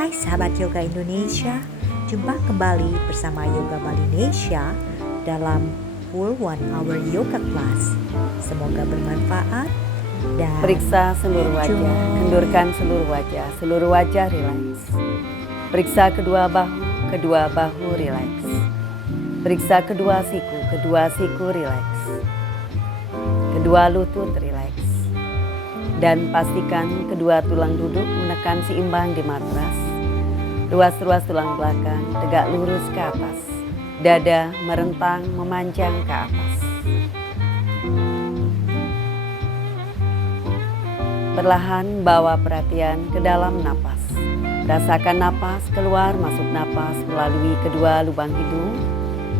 Hai sahabat Yoga Indonesia, jumpa kembali bersama Yoga Balinesia dalam Full 1 Hour Yoga Class. Semoga bermanfaat dan periksa seluruh wajah, kendurkan seluruh wajah rileks. Periksa kedua bahu rileks. Periksa kedua siku rileks. Kedua lutut rileks. Dan pastikan kedua tulang duduk menekan seimbang di matras. Ruas-ruas tulang belakang tegak lurus ke atas. Dada merentang memanjang ke atas. Perlahan bawa perhatian ke dalam napas. Rasakan napas keluar masuk napas melalui kedua lubang hidung.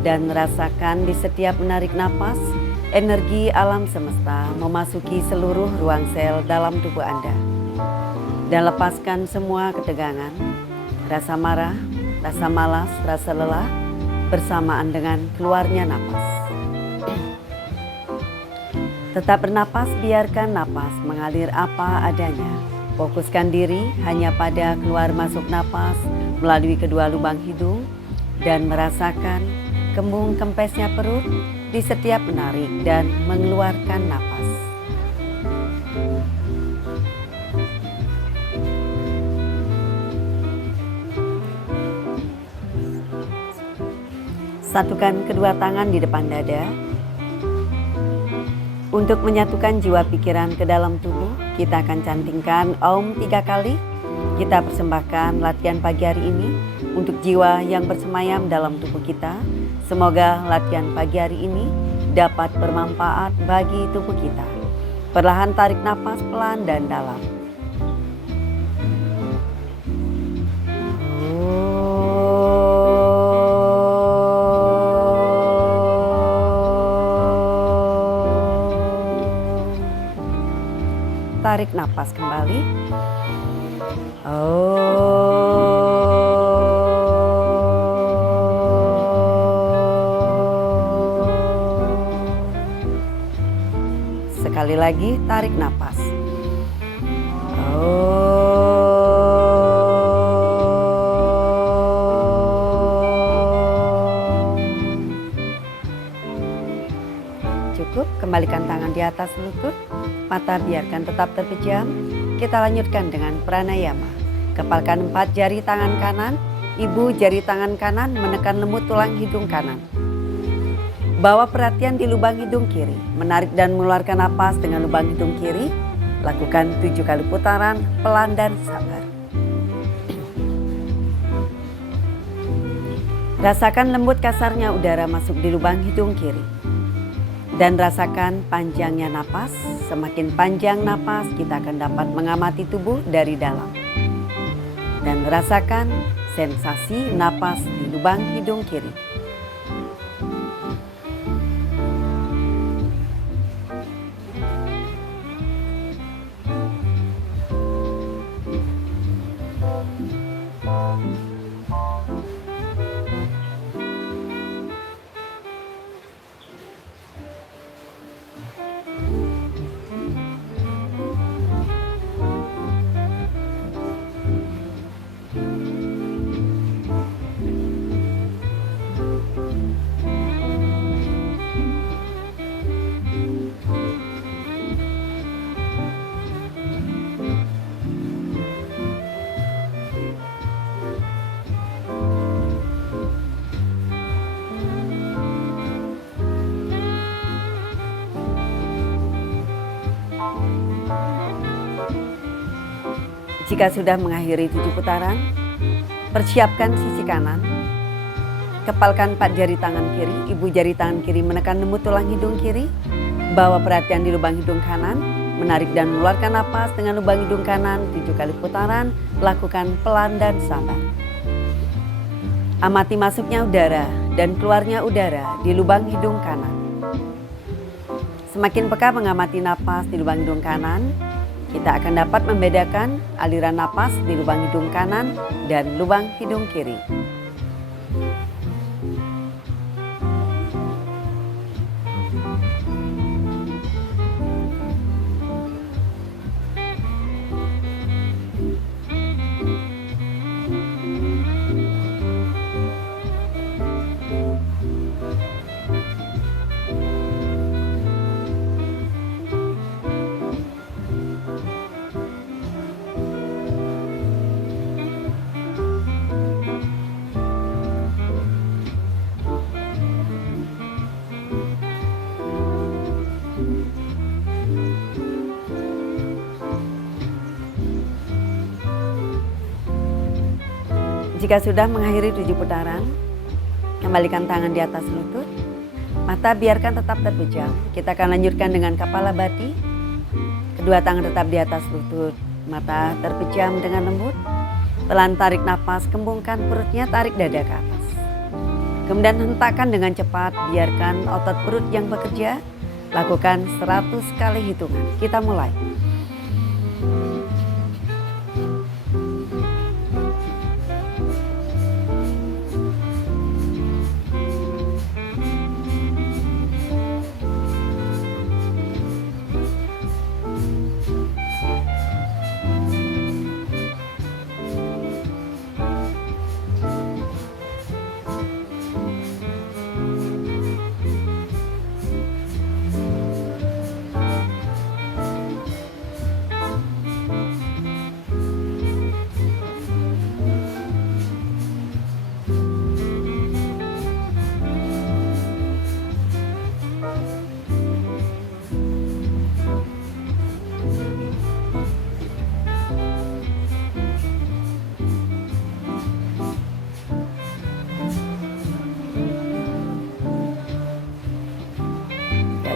Dan rasakan di setiap menarik napas, energi alam semesta memasuki seluruh ruang sel dalam tubuh Anda. Dan lepaskan semua ketegangan, rasa marah, rasa malas, rasa lelah bersamaan dengan keluarnya napas. Tetap bernapas, biarkan napas mengalir apa adanya. Fokuskan diri hanya pada keluar masuk napas melalui kedua lubang hidung dan merasakan kembung kempesnya perut di setiap menarik dan mengeluarkan napas. Satukan kedua tangan di depan dada. Untuk menyatukan jiwa pikiran ke dalam tubuh, kita akan cantingkan Om 3 kali. Kita persembahkan latihan pagi hari ini untuk jiwa yang bersemayam dalam tubuh kita. Semoga latihan pagi hari ini dapat bermanfaat bagi tubuh kita. Perlahan tarik napas pelan dan dalam. Tarik napas kembali. Sekali lagi tarik napas. Cukup, kembalikan tangan di atas lutut. Mata biarkan tetap terpejam. Kita lanjutkan dengan pranayama. Kepalkan 4 jari tangan kanan. Ibu jari tangan kanan menekan lemut tulang hidung kanan. Bawa perhatian di lubang hidung kiri. Menarik dan mengeluarkan napas dengan lubang hidung kiri. Lakukan 7 kali putaran, pelan dan sabar. Rasakan lembut kasarnya udara masuk di lubang hidung kiri. Dan rasakan panjangnya napas. Semakin panjang napas, kita akan dapat mengamati tubuh dari dalam. Dan rasakan sensasi napas di lubang hidung kiri. Jika sudah mengakhiri 7 putaran, persiapkan sisi kanan. Kepalkan 4 jari tangan kiri, ibu jari tangan kiri menekan lemut tulang hidung kiri. Bawa perhatian di lubang hidung kanan, menarik dan mengeluarkan napas dengan lubang hidung kanan 7 kali putaran. Lakukan pelan dan sabar. Amati masuknya udara dan keluarnya udara di lubang hidung kanan. Semakin peka mengamati napas di lubang hidung kanan, kita akan dapat membedakan aliran napas di lubang hidung kanan dan lubang hidung kiri. Jika sudah mengakhiri 7 putaran, kembalikan tangan di atas lutut. Mata biarkan tetap terpejam. Kita akan lanjutkan dengan kepala bati. Kedua tangan tetap di atas lutut. Mata terpejam dengan lembut. Pelan tarik nafas, kembungkan perutnya, tarik dada ke atas. Kemudian hentakkan dengan cepat, biarkan otot perut yang bekerja. Lakukan 100 kali hitungan. Kita mulai.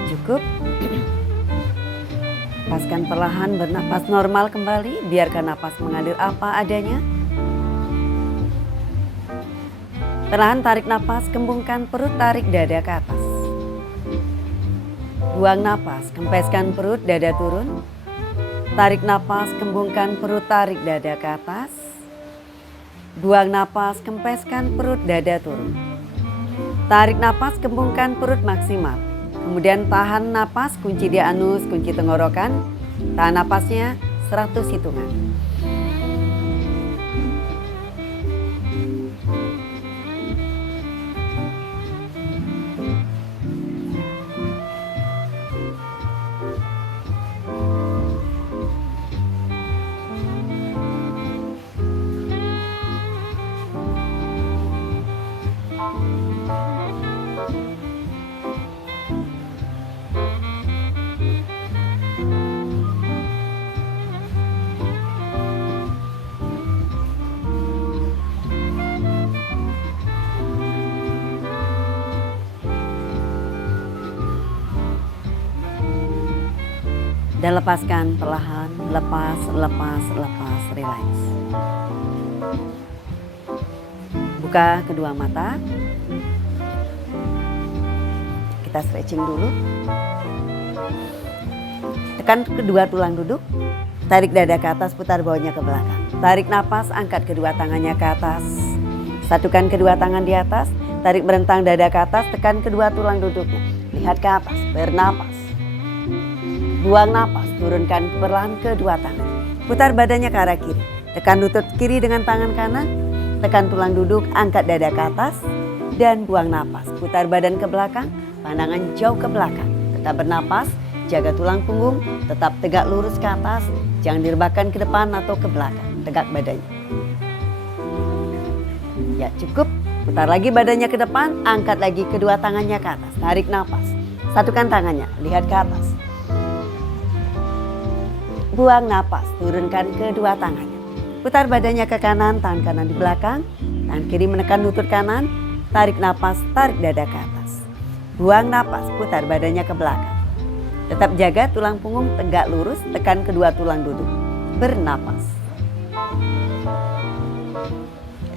Cukup. Lepaskan perlahan, bernapas normal kembali. Biarkan napas mengalir apa adanya. Perlahan tarik napas, kembungkan perut, tarik dada ke atas. Buang napas, kempeskan perut, dada turun. Tarik napas, kembungkan perut, tarik dada ke atas. Buang napas, kempeskan perut, dada turun. Tarik napas, kembungkan perut maksimal. Kemudian tahan napas, kunci di anus, kunci tenggorokan. Tahan napasnya 100 hitungan. Dan lepaskan perlahan, lepas, relax. Buka kedua mata. Kita stretching dulu. Tekan kedua tulang duduk. Tarik dada ke atas, putar bawahnya ke belakang. Tarik napas, angkat kedua tangannya ke atas. Satukan kedua tangan di atas. Tarik berentang dada ke atas, tekan kedua tulang duduknya. Lihat ke atas, bernapas. Buang napas, turunkan perlahan kedua tangan. Putar badannya ke arah kiri. Tekan lutut kiri dengan tangan kanan. Tekan tulang duduk, angkat dada ke atas. Dan buang napas. Putar badan ke belakang, pandangan jauh ke belakang. Tetap bernapas, jaga tulang punggung. Tetap tegak lurus ke atas. Jangan direbahkan ke depan atau ke belakang. Tegak badannya. Ya cukup. Putar lagi badannya ke depan, angkat lagi kedua tangannya ke atas. Tarik napas. Satukan tangannya, lihat ke atas. Buang napas, turunkan kedua tangannya. Putar badannya ke kanan, tangan kanan di belakang. Tangan kiri menekan lutut kanan. Tarik napas, tarik dada ke atas. Buang napas, putar badannya ke belakang. Tetap jaga tulang punggung tegak lurus, tekan kedua tulang duduk. Bernapas.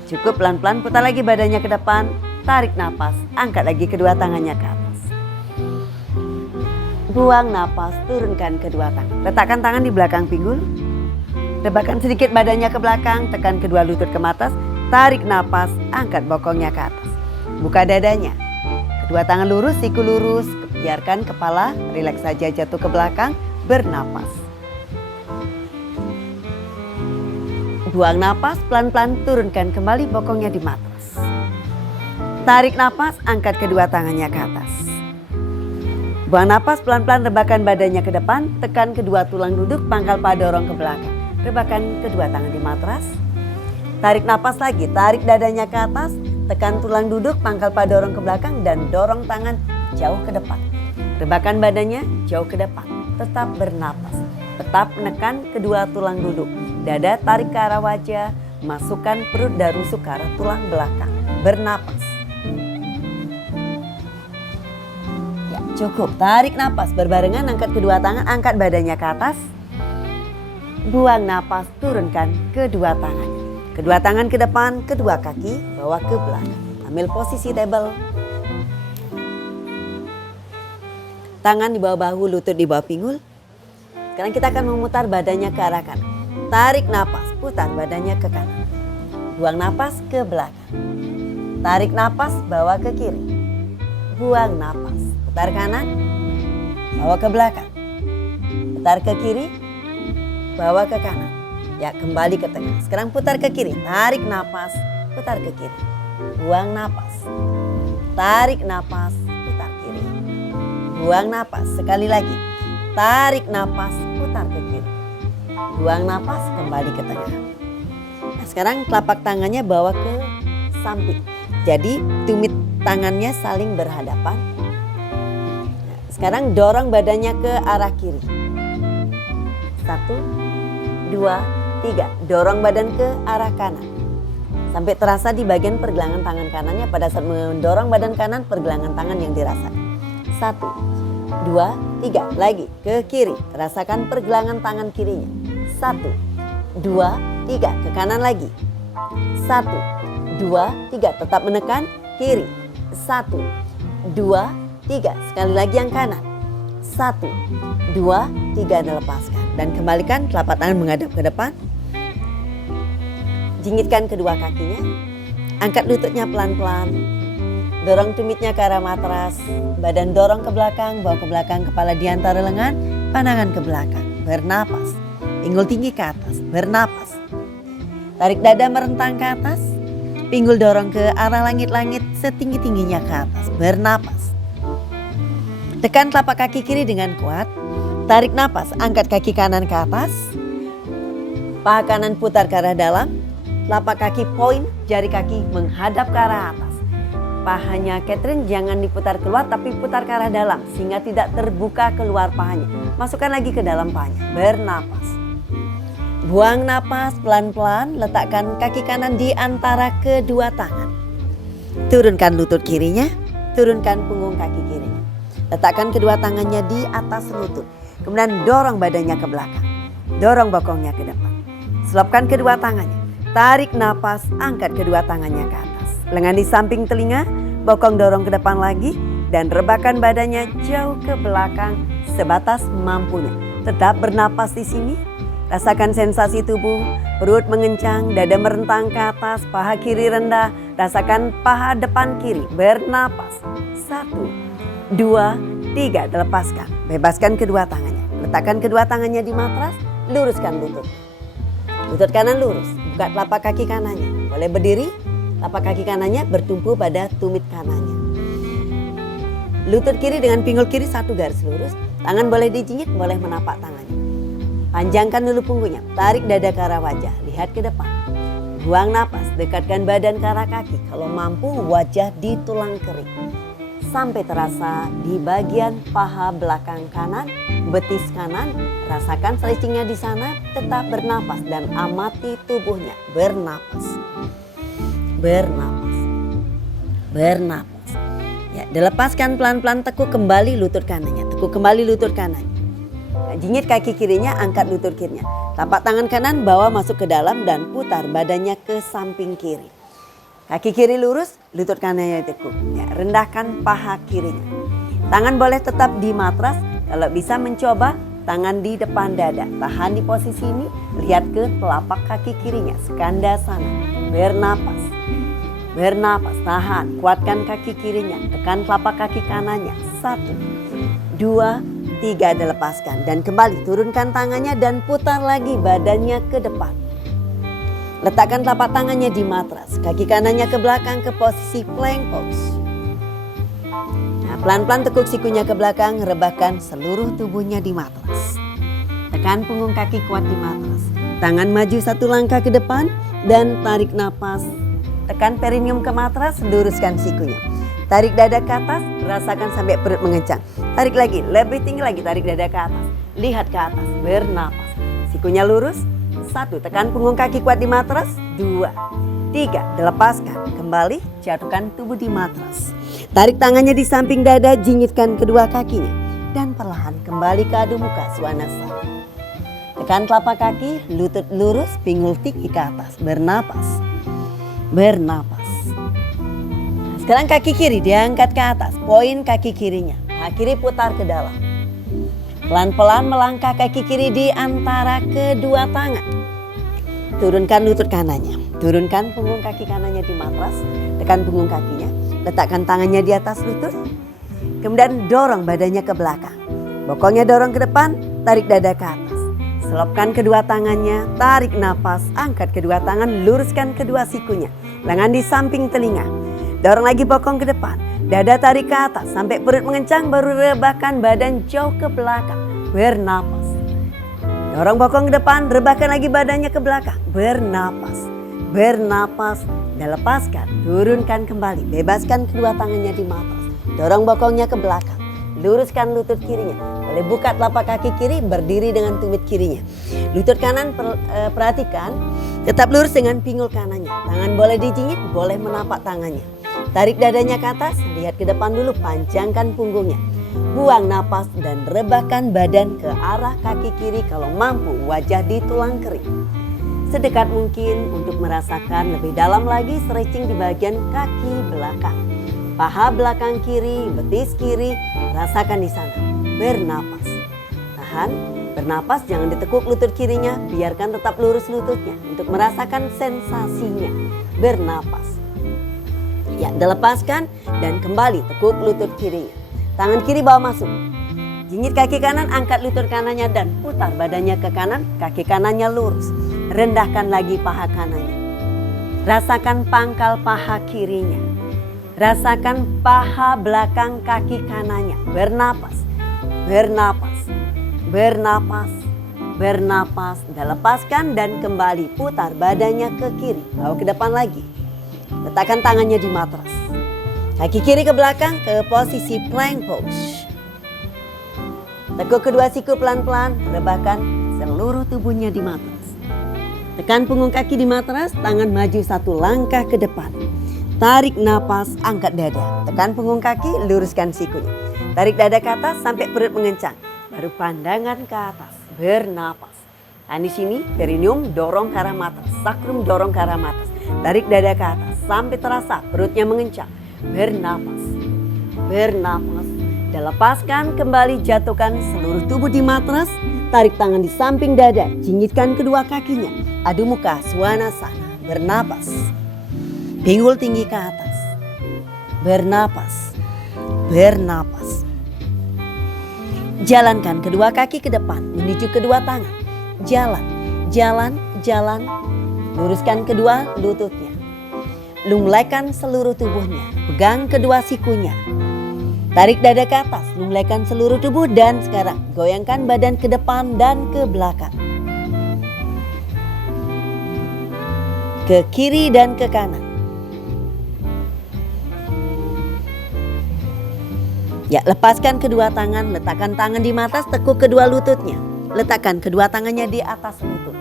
Cukup, pelan-pelan putar lagi badannya ke depan. Tarik napas, angkat lagi kedua tangannya ke atas. Buang napas, turunkan kedua tangan. Letakkan tangan di belakang pinggul. Rebahkan sedikit badannya ke belakang, tekan kedua lutut ke atas. Tarik napas, angkat bokongnya ke atas. Buka dadanya. Kedua tangan lurus, siku lurus. Biarkan kepala rileks saja jatuh ke belakang. Bernapas. Buang napas, pelan-pelan turunkan kembali bokongnya di matras. Tarik napas, angkat kedua tangannya ke atas. Buang napas, pelan-pelan rebahkan badannya ke depan, tekan kedua tulang duduk, pangkal paha dorong ke belakang. Rebahkan kedua tangan di matras. Tarik napas lagi, tarik dadanya ke atas, tekan tulang duduk, pangkal paha dorong ke belakang dan dorong tangan jauh ke depan. Rebahkan badannya jauh ke depan, tetap bernapas. Tetap menekan kedua tulang duduk. Dada tarik ke arah wajah, Masukkan perut dan rusuk ke arah tulang belakang. Bernapas. Ya, cukup. Tarik napas berbarengan, angkat kedua tangan, angkat badannya ke atas. Buang napas, turunkan kedua tangannya. Kedua tangan ke depan, kedua kaki bawa ke belakang. Ambil posisi table. Tangan di bawah bahu, lutut di bawah pinggul. Sekarang kita akan memutar badannya ke arah kanan. Tarik napas, putar badannya ke kanan. Buang napas ke belakang. Tarik napas, bawa ke kiri. Buang napas, putar kanan, bawa ke belakang. Putar ke kiri, bawa ke kanan. Ya, kembali ke tengah. Sekarang putar ke kiri. Tarik napas, putar ke kiri. Buang napas. Tarik napas, putar kiri. Buang napas. Sekali lagi. Tarik napas, putar ke kiri. Buang napas, kembali ke tengah. Nah, sekarang telapak tangannya bawa ke samping. Jadi tumit tangannya saling berhadapan. Nah, sekarang dorong badannya ke arah kiri. 1, 2, 3. Dorong badan ke arah kanan. Sampai terasa di bagian pergelangan tangan kanannya. Pada saat mendorong badan kanan, pergelangan tangan yang dirasakan. 1, 2, 3. Lagi ke kiri. Rasakan pergelangan tangan kirinya. 1, 2, 3. Ke kanan lagi. 1, 2, 3. Tetap menekan kiri. 1, 2, 3. Sekali lagi yang kanan. 1, 2, 3. Lepaskan. Dan kembalikan telapak tangan menghadap ke depan. Jingitkan kedua kakinya. Angkat lututnya pelan-pelan. Dorong tumitnya ke arah matras. Badan dorong ke belakang, bawa ke belakang, kepala di antara lengan, pandangan ke belakang. Bernapas. Pinggul tinggi ke atas. Bernapas. Tarik dada merentang ke atas. Pinggul dorong ke arah langit-langit setinggi-tingginya ke atas. Bernapas. Tekan telapak kaki kiri dengan kuat. Tarik napas, angkat kaki kanan ke atas. Paha kanan putar ke arah dalam. Telapak kaki point, jari kaki menghadap ke arah atas. Pahanya Catherine jangan diputar keluar tapi putar ke arah dalam sehingga tidak terbuka keluar pahanya. Masukkan lagi ke dalam pahanya. Bernapas. Buang napas pelan-pelan, letakkan kaki kanan di antara kedua tangan. Turunkan lutut kirinya, turunkan punggung kaki kirinya. Letakkan kedua tangannya di atas lutut. Kemudian dorong badannya ke belakang. Dorong bokongnya ke depan. Selopkan kedua tangannya. Tarik napas, angkat kedua tangannya ke atas. Lengan di samping telinga, bokong dorong ke depan lagi. Dan rebahkan badannya jauh ke belakang sebatas mampunya. Tetap bernapas di sini. Rasakan sensasi tubuh, perut mengencang, dada merentang ke atas, paha kiri rendah. Rasakan paha depan kiri, bernapas. 1, 2, 3, lepaskan. Bebaskan kedua tangannya. Letakkan kedua tangannya di matras, luruskan lutut. Lutut kanan lurus, buka telapak kaki kanannya. Boleh berdiri, telapak kaki kanannya bertumpu pada tumit kanannya. Lutut kiri dengan pinggul kiri satu garis lurus. Tangan boleh dijingit, boleh menapak tangannya. Panjangkan dulu punggungnya, tarik dada ke arah wajah, lihat ke depan. Buang napas, dekatkan badan ke arah kaki. Kalau mampu, wajah di tulang kering. Sampai terasa di bagian paha belakang kanan, betis kanan. Rasakan stretchingnya di sana, tetap bernapas dan amati tubuhnya. Bernapas. Bernapas. Bernapas. Ya, dilepaskan pelan-pelan, tekuk kembali lutut kanannya. Tekuk kembali lutut kanannya. Nah, jingit kaki kirinya, angkat lutut kirinya. Tapak tangan kanan bawa masuk ke dalam dan putar badannya ke samping kiri. Kaki kiri lurus, lutut kanannya tekuk. Ya, rendahkan paha kirinya. Tangan boleh tetap di matras. Kalau bisa mencoba, tangan di depan dada. Tahan di posisi ini, lihat ke telapak kaki kirinya. Skanda sana. Bernapas. Bernapas, tahan. Kuatkan kaki kirinya. Tekan telapak kaki kanannya. 1, 2, 3, dilepaskan. Dan kembali, turunkan tangannya dan putar lagi badannya ke depan. Letakkan telapak tangannya di matras, kaki kanannya ke belakang ke posisi plank pose. Nah, pelan-pelan tekuk sikunya ke belakang, rebahkan seluruh tubuhnya di matras. Tekan punggung kaki kuat di matras. Tangan maju satu langkah ke depan dan tarik napas. Tekan perineum ke matras, luruskan sikunya. Tarik dada ke atas, rasakan sampai perut mengencang. Tarik lagi, lebih tinggi lagi, tarik dada ke atas. Lihat ke atas, bernapas. Sikunya lurus. 1, tekan punggung kaki kuat di matras. 2, 3, lepaskan. Kembali, jatuhkan tubuh di matras. Tarik tangannya di samping dada, jingitkan kedua kakinya. Dan perlahan kembali ke adu muka Svanasana. Tekan telapak kaki, lutut lurus, pinggul tinggi ke atas. Bernapas. Bernapas. Sekarang kaki kiri diangkat ke atas, poin kaki kirinya. Paha kiri putar ke dalam. Pelan-pelan melangkah kaki kiri di antara kedua tangan. Turunkan lutut kanannya. Turunkan punggung kaki kanannya di matras. Tekan punggung kakinya. Letakkan tangannya di atas lutut. Kemudian dorong badannya ke belakang. Bokongnya dorong ke depan, tarik dada ke atas. Selopkan kedua tangannya, tarik napas, angkat kedua tangan, luruskan kedua sikunya. Lengan di samping telinga. Dorong lagi bokong ke depan. Dada tarik ke atas sampai perut mengencang, baru rebahkan badan jauh ke belakang. Bernapas. Dorong bokong ke depan, rebahkan lagi badannya ke belakang. Bernapas. Bernapas. Dan lepaskan. Turunkan kembali. Bebaskan kedua tangannya di matras. Dorong bokongnya ke belakang. Luruskan lutut kirinya. Boleh buka telapak kaki kiri, berdiri dengan tumit kirinya. Lutut kanan perhatikan, tetap lurus dengan pinggul kanannya. Tangan boleh dijingit, boleh menapak tangannya. Tarik dadanya ke atas, lihat ke depan dulu, panjangkan punggungnya. Buang napas dan rebahkan badan ke arah kaki kiri kalau mampu, wajah di tulang kering. Sedekat mungkin untuk merasakan lebih dalam lagi stretching di bagian kaki belakang. Paha belakang kiri, betis kiri, rasakan di sana. Bernapas. Tahan, bernapas, jangan ditekuk lutut kirinya, biarkan tetap lurus lututnya untuk merasakan sensasinya. Bernapas. Ya, dilepaskan dan kembali tekuk lutut kirinya. Tangan kiri bawa masuk. Jingit kaki kanan, angkat lutut kanannya dan putar badannya ke kanan, kaki kanannya lurus. Rendahkan lagi paha kanannya. Rasakan pangkal paha kirinya. Rasakan paha belakang kaki kanannya. Bernapas. Bernapas. Bernapas. Bernapas. Dan lepaskan dan kembali putar badannya ke kiri. Bawa ke depan lagi. Letakkan tangannya di matras. Kaki kiri ke belakang ke posisi plank pose. Tekuk kedua siku pelan-pelan, rebahkan seluruh tubuhnya di matras. Tekan punggung kaki di matras, tangan maju 1 langkah ke depan. Tarik napas, angkat dada. Tekan punggung kaki, luruskan sikunya. Tarik dada ke atas sampai perut mengencang. Baru pandangan ke atas, bernapas. Nah, di sini perineum dorong ke arah matras, sakrum dorong ke arah matras. Tarik dada ke atas sampai terasa perutnya mengencang. Bernapas. Bernapas. Dan lepaskan kembali, jatuhkan seluruh tubuh di matras. Tarik tangan di samping dada, jingitkan kedua kakinya. Adu muka Svanasana. Bernapas. Pinggul tinggi ke atas. Bernapas. Bernapas. Jalankan kedua kaki ke depan menuju kedua tangan. Jalan, jalan, jalan. Luruskan kedua lututnya. Lunglaikan seluruh tubuhnya. Pegang kedua sikunya. Tarik dada ke atas, lunglaikan seluruh tubuh dan sekarang goyangkan badan ke depan dan ke belakang. Ke kiri dan ke kanan. Ya, lepaskan kedua tangan, letakkan tangan di matras, tekuk kedua lututnya. Letakkan kedua tangannya di atas lutut.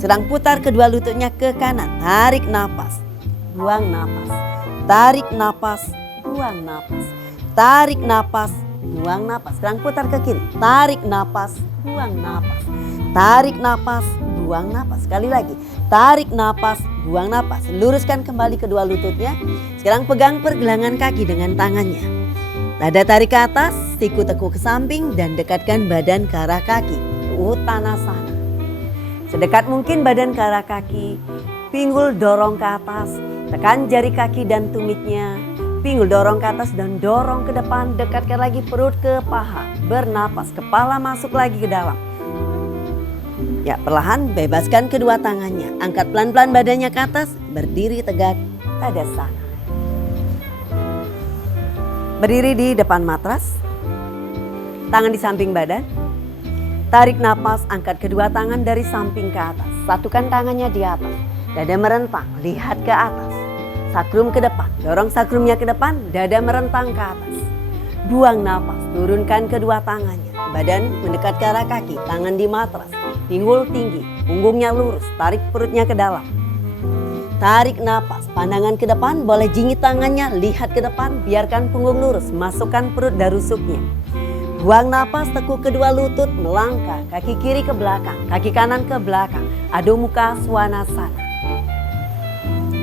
Sedang putar kedua lututnya ke kanan. Tarik napas, buang napas. Tarik napas, buang napas. Tarik napas, buang napas. Sedang putar ke kiri. Tarik napas, buang napas. Tarik napas, buang napas. Sekali lagi. Tarik napas, buang napas. Luruskan kembali kedua lututnya. Sekarang pegang pergelangan kaki dengan tangannya. Dada tarik ke atas, siku tekuk ke samping dan dekatkan badan ke arah kaki. Uttanasana. Sedekat mungkin badan ke arah kaki, pinggul dorong ke atas, tekan jari kaki dan tumitnya, pinggul dorong ke atas dan dorong ke depan, dekatkan lagi perut ke paha, bernapas, kepala masuk lagi ke dalam. Ya, perlahan bebaskan kedua tangannya, angkat pelan-pelan badannya ke atas, berdiri tegak, tadasana. Berdiri di depan matras, tangan di samping badan. Tarik napas, angkat kedua tangan dari samping ke atas. Satukan tangannya di atas. Dada merentang, lihat ke atas. Sakrum ke depan, dorong sakrumnya ke depan, dada merentang ke atas. Buang napas, turunkan kedua tangannya. Badan mendekat ke arah kaki, tangan di matras. pinggul tinggi, punggungnya lurus, tarik perutnya ke dalam. Tarik napas, pandangan ke depan, boleh jingit tangannya, lihat ke depan, biarkan punggung lurus, masukkan perut darusuknya. Buang napas, tekuk kedua lutut, melangkah, kaki kiri ke belakang, kaki kanan ke belakang, Adho Mukha Svanasana.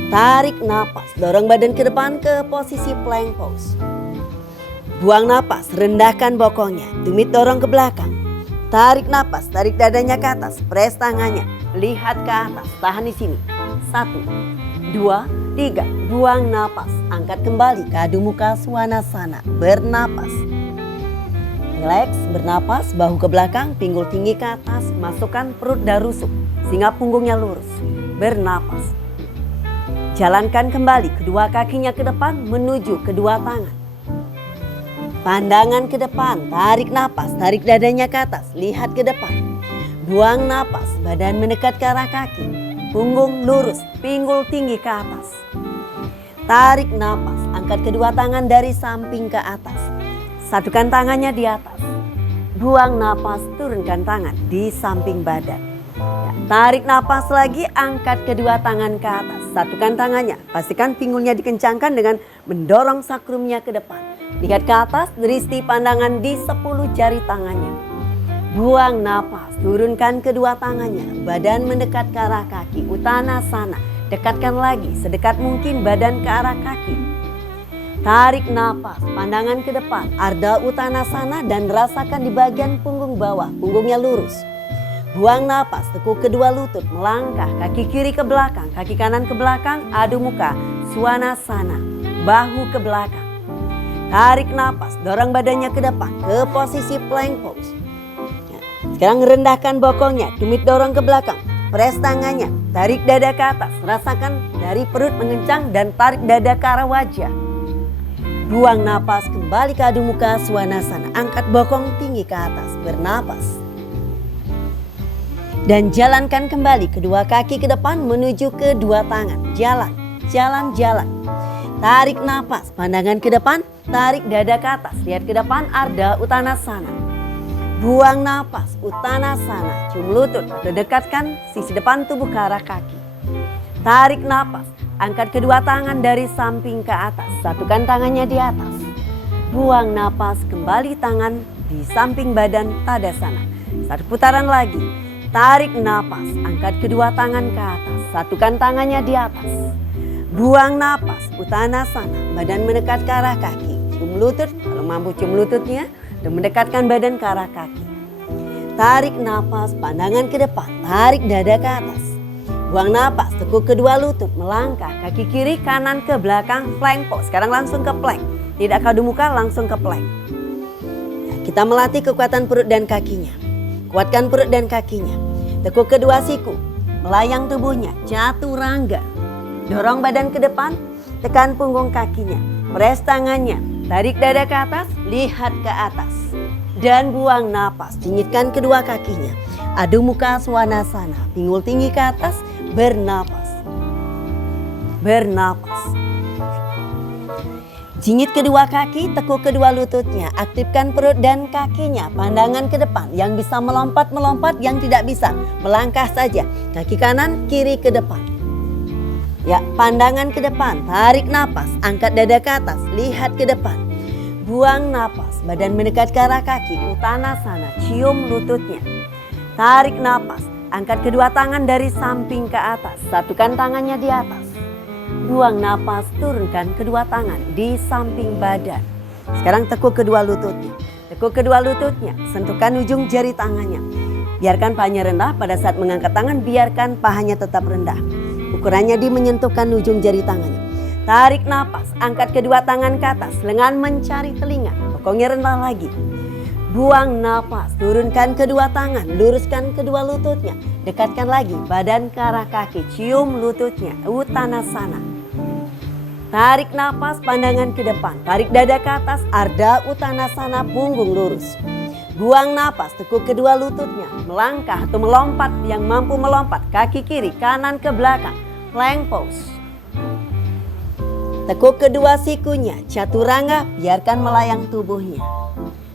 Tarik napas, dorong badan ke depan ke posisi plank pose. Buang napas, rendahkan bokongnya, tumit dorong ke belakang. Tarik napas, tarik dadanya ke atas, press tangannya, lihat ke atas, tahan di sini. 1, 2, 3, buang napas, angkat kembali ke Adho Mukha Svanasana, bernapas. Relax, bernapas, bahu ke belakang, pinggul tinggi ke atas, masukkan perut darusuk, sehingga punggungnya lurus, bernapas. Jalankan kembali kedua kakinya ke depan menuju kedua tangan. Pandangan ke depan, tarik napas, tarik dadanya ke atas, lihat ke depan. Buang napas, badan mendekat ke arah kaki, punggung lurus, pinggul tinggi ke atas. Tarik napas, angkat kedua tangan dari samping ke atas. Satukan tangannya di atas. Buang napas, turunkan tangan di samping badan. Ya, tarik napas lagi, angkat kedua tangan ke atas. Satukan tangannya, pastikan pinggulnya dikencangkan dengan mendorong sakrumnya ke depan. Lihat ke atas, dristi pandangan di 10 jari tangannya. Buang napas, turunkan kedua tangannya, badan mendekat ke arah kaki, Uttanasana. Dekatkan lagi, sedekat mungkin badan ke arah kaki. Tarik napas, pandangan ke depan, Ardha Uttanasana dan rasakan di bagian punggung bawah, punggungnya lurus. Buang napas, tekuk kedua lutut, melangkah, kaki kiri ke belakang, kaki kanan ke belakang, Adho Mukha Svanasana, bahu ke belakang. Tarik napas, dorong badannya ke depan, ke posisi plank pose. Sekarang rendahkan bokongnya, tumit dorong ke belakang, press tangannya, tarik dada ke atas, rasakan dari perut mengencang dan tarik dada ke arah wajah. Buang napas, kembali ke Adho Mukha Svanasana, angkat bokong tinggi ke atas, bernapas. Dan jalankan kembali kedua kaki ke depan menuju kedua tangan, jalan, jalan, jalan. Tarik napas, pandangan ke depan, tarik dada ke atas, lihat ke depan, Ardha Uttanasana. Buang napas, Uttanasana, cium lutut atau dekatkan sisi depan tubuh ke arah kaki. Tarik napas, angkat kedua tangan dari samping ke atas, satukan tangannya di atas. Buang napas, kembali tangan di samping badan, Tadasana. Satu putaran lagi, tarik napas, angkat kedua tangan ke atas, satukan tangannya di atas. Buang napas, Uttanasana, badan mendekat ke arah kaki. Cium lutut, kalau mampu cium lututnya. Dan mendekatkan badan ke arah kaki. Tarik napas, pandangan ke depan, tarik dada ke atas. Buang napas, tekuk kedua lutut, melangkah, kaki kiri kanan ke belakang, plank pose. Sekarang langsung ke plank, tidak ke Adho Mukha, langsung ke plank. Ya, kita melatih kekuatan perut dan kakinya. Kuatkan perut dan kakinya. Tekuk kedua siku, melayang tubuhnya, chaturanga. Dorong badan ke depan, tekan punggung kakinya, press tangannya. Tarik dada ke atas, lihat ke atas. Dan buang napas, jingitkan kedua kakinya. Adho Mukha Svanasana, pinggul tinggi ke atas, bernapas. Bernapas. Jingit kedua kaki, tekuk kedua lututnya. Aktifkan perut dan kakinya, pandangan ke depan. Yang bisa melompat-melompat, yang tidak bisa melangkah saja. Kaki kanan, kiri ke depan. Ya, pandangan ke depan, tarik napas, angkat dada ke atas, lihat ke depan. Buang napas, badan mendekat ke arah kaki, Uttanasana, cium lututnya. Tarik napas, angkat kedua tangan dari samping ke atas, satukan tangannya di atas. Buang napas, turunkan kedua tangan di samping badan. Sekarang tekuk kedua lututnya. Tekuk kedua lututnya, sentuhkan ujung jari tangannya. Biarkan pahanya rendah, pada saat mengangkat tangan, biarkan pahanya tetap rendah. Ukurannya di menyentuhkan ujung jari tangannya. Tarik napas, angkat kedua tangan ke atas, lengan mencari telinga, bokongnya rendah lagi. Buang napas, turunkan kedua tangan, luruskan kedua lututnya. Dekatkan lagi badan ke arah kaki, cium lututnya, Uttanasana. Tarik napas, pandangan ke depan, tarik dada ke atas, Ardha Uttanasana, punggung lurus. Buang napas, tekuk kedua lututnya, melangkah atau melompat, yang mampu melompat, kaki kiri, kanan ke belakang, plank pose. Tekuk kedua sikunya, chaturanga, biarkan melayang tubuhnya.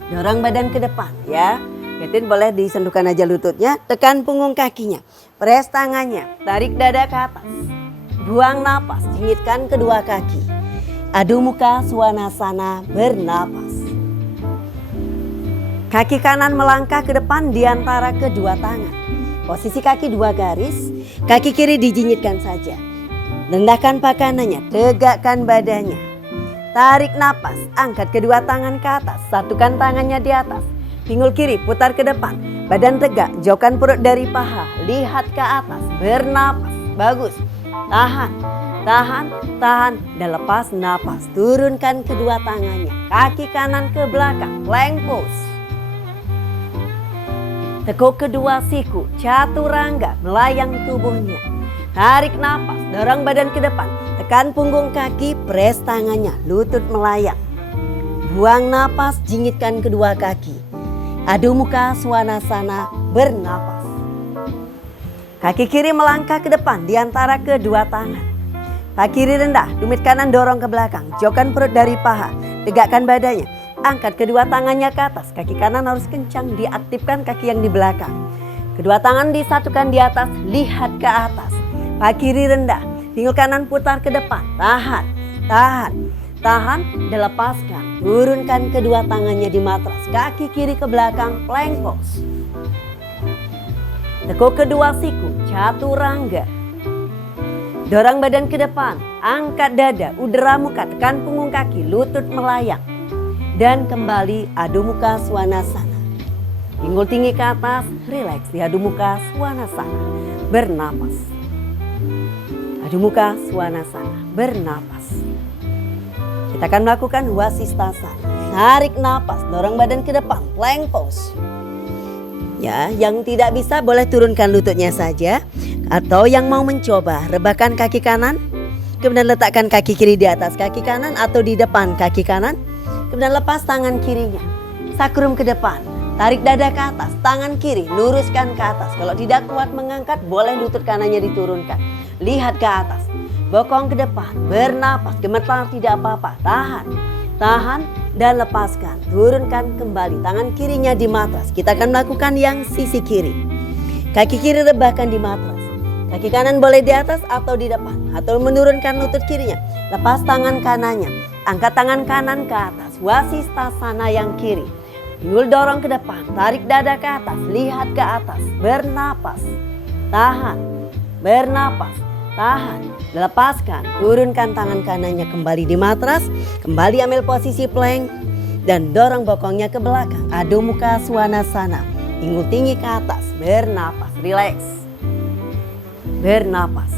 Dorong badan ke depan ya, Catherine boleh disentuhkan aja lututnya, tekan punggung kakinya, press tangannya, tarik dada ke atas. Buang napas, jingitkan kedua kaki. Adu muka Swanasana, bernapas. Kaki kanan melangkah ke depan di antara kedua tangan. Posisi kaki 2 garis, kaki kiri dijingitkan saja. Rendahkan pakanannya, tegakkan badannya. Tarik napas, angkat kedua tangan ke atas, satukan tangannya di atas. Pinggul kiri putar ke depan, badan tegak, jauhkan perut dari paha, lihat ke atas, bernapas, bagus. Tahan, tahan, tahan, dan lepas napas. Turunkan kedua tangannya, kaki kanan ke belakang, plank pose. Tekuk kedua siku, chaturanga, melayang tubuhnya. Tarik napas, dorong badan ke depan, tekan punggung kaki, press tangannya, lutut melayang. Buang napas, jingitkan kedua kaki. Adu muka Swanasana, bernapas. Kaki kiri melangkah ke depan di antara kedua tangan. Kaki kiri rendah, tumit kanan dorong ke belakang, jauhkan perut dari paha, tegakkan badannya. Angkat kedua tangannya ke atas, kaki kanan harus kencang, diaktifkan kaki yang di belakang. Kedua tangan disatukan di atas, lihat ke atas. Kaki kiri rendah, pinggul kanan putar ke depan, tahan, tahan, tahan, dan lepaskan. Turunkan kedua tangannya di matras, kaki kiri ke belakang, plank pose. Tekuk kedua siku, chaturanga. Dorong badan ke depan, angkat dada, udara muka, tekan punggung kaki, lutut melayang. Dan kembali adu muka Swanasana. Pinggul tinggi ke atas, rileks di adu muka Swanasana. Bernapas. Adu muka Swanasana, bernapas. Kita akan melakukan Wasisthasana. Tarik napas, dorong badan ke depan, plank pose. Ya, yang tidak bisa boleh turunkan lututnya saja. Atau yang mau mencoba, rebahkan kaki kanan. Kemudian letakkan kaki kiri di atas kaki kanan atau di depan kaki kanan. Kemudian lepas tangan kirinya. Sakrum ke depan, tarik dada ke atas, tangan kiri luruskan ke atas. Kalau tidak kuat mengangkat, boleh lutut kanannya diturunkan. Lihat ke atas. Bokong ke depan, bernapas, gemetar tidak apa-apa, tahan, tahan, dan lepaskan. Turunkan kembali, tangan kirinya di matras. Kita akan melakukan yang sisi kiri. Kaki kiri rebahkan di matras. Kaki kanan boleh di atas atau di depan, atau menurunkan lutut kirinya. Lepas tangan kanannya, angkat tangan kanan ke atas, Wasisthasana yang kiri. Pinggul dorong ke depan, tarik dada ke atas, lihat ke atas, bernapas, tahan, bernapas. Tahan, lepaskan, turunkan tangan kanannya kembali di matras, kembali ambil posisi plank, dan dorong bokongnya ke belakang. Adu muka Swanasana, pinggul tinggi ke atas, bernapas, rileks, bernapas.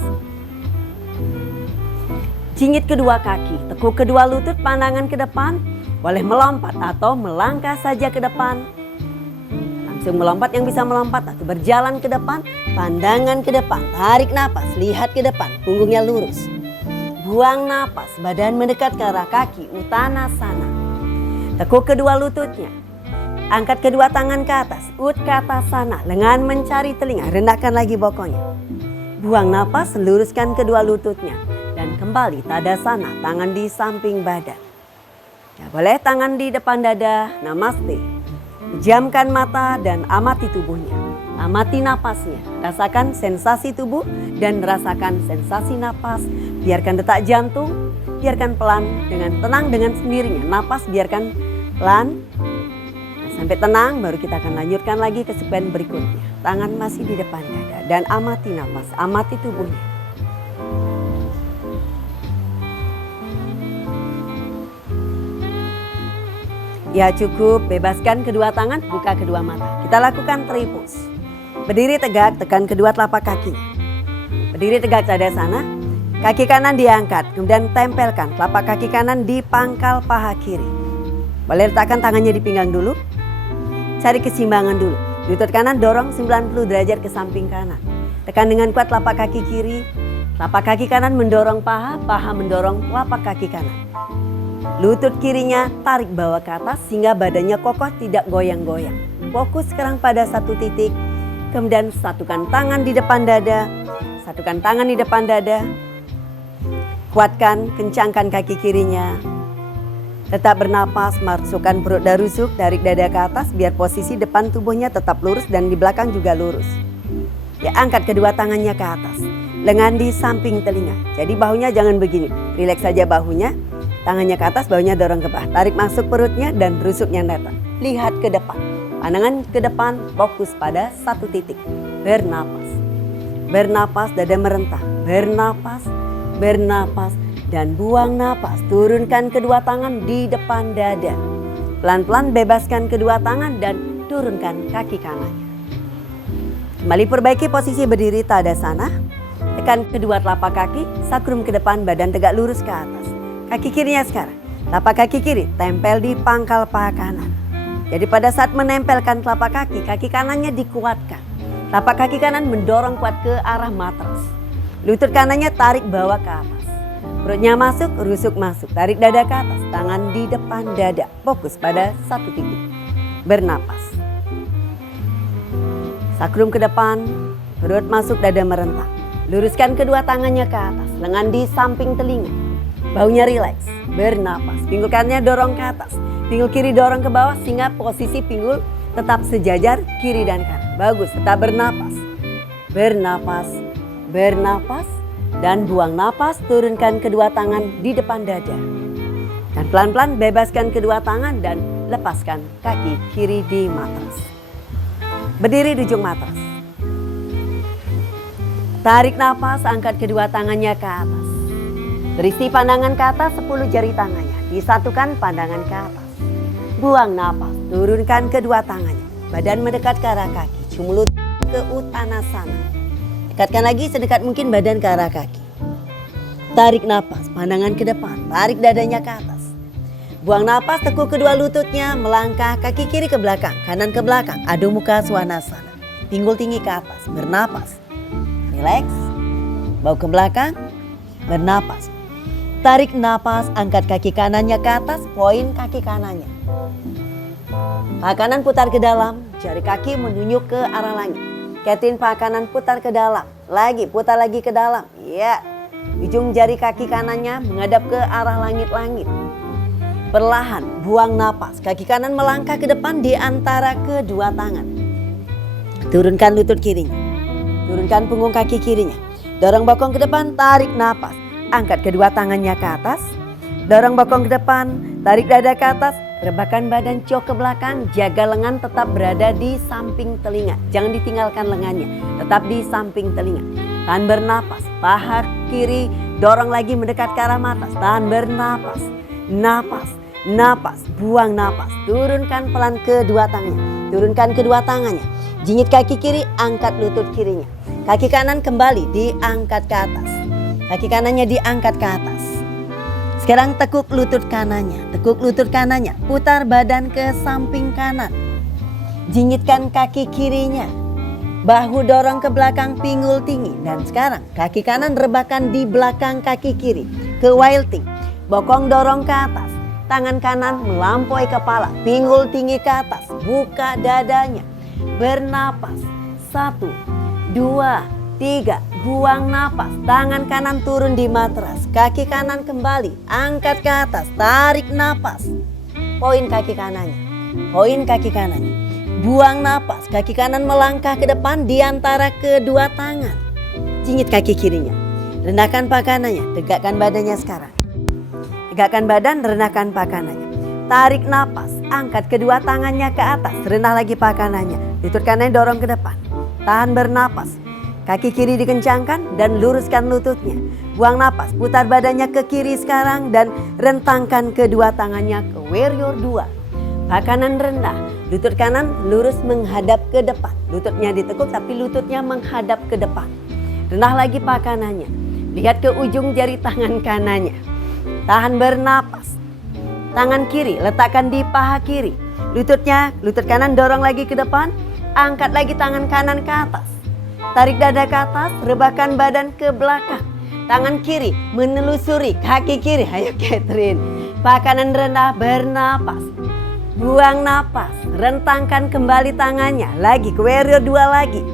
Jingit kedua kaki, tekuk kedua lutut, pandangan ke depan, boleh melompat atau melangkah saja ke depan. Langsung melompat yang bisa melompat atau berjalan ke depan, pandangan ke depan, tarik napas, lihat ke depan, punggungnya lurus. Buang napas, badan mendekat ke arah kaki, Uttanasana. Tekuk kedua lututnya, angkat kedua tangan ke atas, Utkatasana, lengan mencari telinga, rendahkan lagi bokongnya. Buang napas, luruskan kedua lututnya, dan kembali Tadasana, tangan di samping badan. Ya, boleh tangan di depan dada, namaste. Pejamkan mata dan amati tubuhnya. Amati napasnya. Rasakan sensasi tubuh dan rasakan sensasi napas. Biarkan detak jantung, biarkan pelan dengan tenang dengan sendirinya. Napas biarkan pelan. Sampai tenang baru kita akan lanjutkan lagi ke segmen berikutnya. Tangan masih di depan dada dan amati napas, amati tubuhnya. Ya cukup, bebaskan kedua tangan, buka kedua mata. Kita lakukan tripus. Berdiri tegak, tekan kedua telapak kaki. Berdiri tegak Tadasana, kaki kanan diangkat, kemudian tempelkan telapak kaki kanan di pangkal paha kiri. Boleh letakkan tangannya di pinggang dulu. Cari keseimbangan dulu. Lutut kanan dorong 90 derajat ke samping kanan. Tekan dengan kuat telapak kaki kiri. Telapak kaki kanan mendorong paha, paha mendorong telapak kaki kanan. Lutut kirinya tarik bawah ke atas sehingga badannya kokoh, tidak goyang-goyang. Fokus sekarang pada satu titik. Kemudian satukan tangan di depan dada. Satukan tangan di depan dada. Kuatkan, kencangkan kaki kirinya. Tetap bernapas, masukkan perut dan rusuk, tarik dada ke atas biar posisi depan tubuhnya tetap lurus dan di belakang juga lurus. Ya, angkat kedua tangannya ke atas, lengan di samping telinga. Jadi bahunya jangan begini, rileks saja bahunya, tangannya ke atas, bahunya dorong ke bawah. Tarik masuk perutnya dan rusuknya datang. Lihat ke depan, pandangan ke depan, fokus pada satu titik. Bernapas, bernapas, dada merentah, bernapas, bernapas. Dan buang napas, turunkan kedua tangan di depan dada. Pelan-pelan bebaskan kedua tangan dan turunkan kaki kanannya. Kembali perbaiki posisi berdiri tadasana. Tekan kedua telapak kaki, sakrum ke depan, badan tegak lurus ke atas. Kaki kirinya sekarang, telapak kaki kiri tempel di pangkal paha kanan. Jadi pada saat menempelkan telapak kaki, kaki kanannya dikuatkan. Telapak kaki kanan mendorong kuat ke arah matras. Lutut kanannya tarik bawah ke atas. Perutnya masuk, rusuk masuk, tarik dada ke atas, tangan di depan dada, fokus pada satu titik. Bernapas. Sakrum ke depan, perut masuk, dada merentang. Luruskan kedua tangannya ke atas, lengan di samping telinga. Bahunya rileks, bernapas. Pinggul kanannya dorong ke atas, pinggul kiri dorong ke bawah sehingga posisi pinggul tetap sejajar kiri dan kanan. Bagus, tetap bernapas. Bernapas, bernapas. Dan buang napas, turunkan kedua tangan di depan dada. Dan pelan-pelan bebaskan kedua tangan dan lepaskan kaki kiri di matras. Berdiri di ujung matras. Tarik napas, angkat kedua tangannya ke atas. Berisi pandangan ke atas 10 jari tangannya. Disatukan pandangan ke atas. Buang napas, turunkan kedua tangannya. Badan mendekat ke arah kaki, mulut ke uttanasana. Dekatkan lagi sedekat mungkin badan ke arah kaki. Tarik napas, pandangan ke depan, tarik dadanya ke atas. Buang napas, tekuk kedua lututnya, melangkah kaki kiri ke belakang, kanan ke belakang, Adho Mukha Svanasana. Pinggul tinggi ke atas, bernapas. Relax, bau ke belakang, bernapas. Tarik napas, angkat kaki kanannya ke atas, poin kaki kanannya. Paha kanan putar ke dalam, jari kaki menunjuk ke arah langit. Catherine paha kanan putar ke dalam, lagi putar lagi ke dalam. Ya, ujung jari kaki kanannya menghadap ke arah langit-langit. Perlahan buang napas, kaki kanan melangkah ke depan di antara kedua tangan. Turunkan lutut kirinya, turunkan punggung kaki kirinya. Dorong bokong ke depan, tarik napas. Angkat kedua tangannya ke atas, dorong bokong ke depan, tarik dada ke atas. Rebahkan badan jauh ke belakang, jaga lengan tetap berada di samping telinga. Jangan ditinggalkan lengannya, tetap di samping telinga. Tahan bernapas, paha kiri dorong lagi mendekat ke arah mata. Tahan bernapas, napas, napas, buang napas. Turunkan pelan kedua tangannya, turunkan kedua tangannya. Jinjit kaki kiri, angkat lutut kirinya. Kaki kanan kembali diangkat ke atas. Kaki kanannya diangkat ke atas. Sekarang tekuk lutut kanannya, tekuk lutut kanannya, putar badan ke samping kanan. Jinjitkan kaki kirinya, bahu dorong ke belakang, pinggul tinggi. Dan sekarang kaki kanan rebahkan di belakang kaki kiri, ke wilting. Bokong dorong ke atas, tangan kanan melampaui kepala, pinggul tinggi ke atas, buka dadanya. Bernapas, 1, 2, 3, buang napas, tangan kanan turun di matras, kaki kanan kembali, angkat ke atas, tarik napas, poin kaki kanannya, poin kaki kanannya, buang napas, kaki kanan melangkah ke depan di antara kedua tangan, jinjit kaki kirinya, rendahkan paha kanannya, tegakkan badannya sekarang, tegakkan badan, rendahkan paha kanannya, tarik napas, angkat kedua tangannya ke atas, rendah lagi paha kanannya, lutut kanannya dorong ke depan, tahan bernapas. Kaki kiri dikencangkan dan luruskan lututnya. Buang napas, putar badannya ke kiri sekarang dan rentangkan kedua tangannya ke warrior 2. Paha kanan rendah, lutut kanan lurus menghadap ke depan. Lututnya ditekuk tapi lututnya menghadap ke depan. Rendah lagi paha kanannya. Lihat ke ujung jari tangan kanannya. Tahan bernapas. Tangan kiri letakkan di paha kiri. Lutut kanan dorong lagi ke depan. Angkat lagi tangan kanan ke atas. Tarik dada ke atas, rebahkan badan ke belakang. Tangan kiri menelusuri kaki kiri. Ayo Catherine. Paha kanan rendah, bernapas. Buang napas, rentangkan kembali tangannya. Lagi ke warrior 2 lagi.